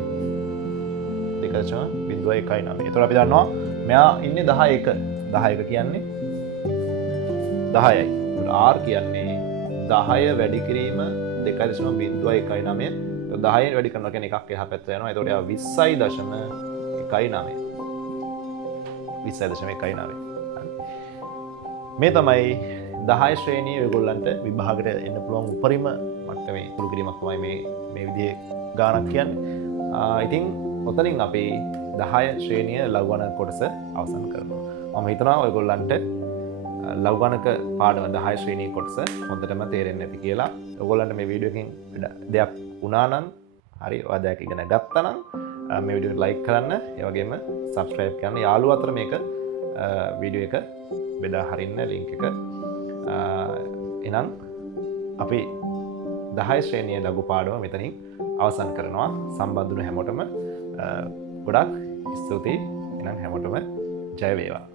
2.0.19. ඒතකොට අපි දන්නවා මෙයා ඉන්නේ 11 11 කියන්නේ 10යි. r කියන්නේ 10 වැඩි කිරීම 2.0.19. 10 වැඩි කරනවා කියන්නේ එකක් එහා පැත්තට යනවා. ඒතකොට එයා 20.19. 20.19. මේ තමයි 10 ශ්‍රේණිය ඔයගොල්ලන්ට විභාගයට එන්න පුළුවන් උපරිම මට්ටමේ ඉතුරු කිරීමක් තමයි මේ විදිහේ ගානක් කියන්නේ. ඉතින් ඔතනින් අපි 10 ශ්‍රේණිය ලඝු ගණක කොටස අවසන් කරනවා. මම හිතනවා ඔයගොල්ලන්ට ලඝු ගණක පාඩම 10 ශ්‍රේණිය කොටස හොඳටම තේරෙන්නේ නැති කියලා. ඔයගොල්ලන්ට මේ වීඩියෝ එකෙන් දෙයක් වුණා නම් හරි ඔයා දැක ඉගෙන ගත්තා නම් මේ වීඩියෝ එක ලයික් කරන්න, ඒ වගේම subscribe කරන්න. යාළුවෝ අතර මේක වීඩියෝ එක බෙදා හරින්න link එක. එහෙනම් අපි 10 ශ්‍රේණිය ලඝු පාඩම මෙතනින් අවසන් කරනවා. සම්බන්ධ වුණු හැමෝටම ගොඩක් ස්තුතියි. එහෙනම් හැමෝටම ජය වේවා.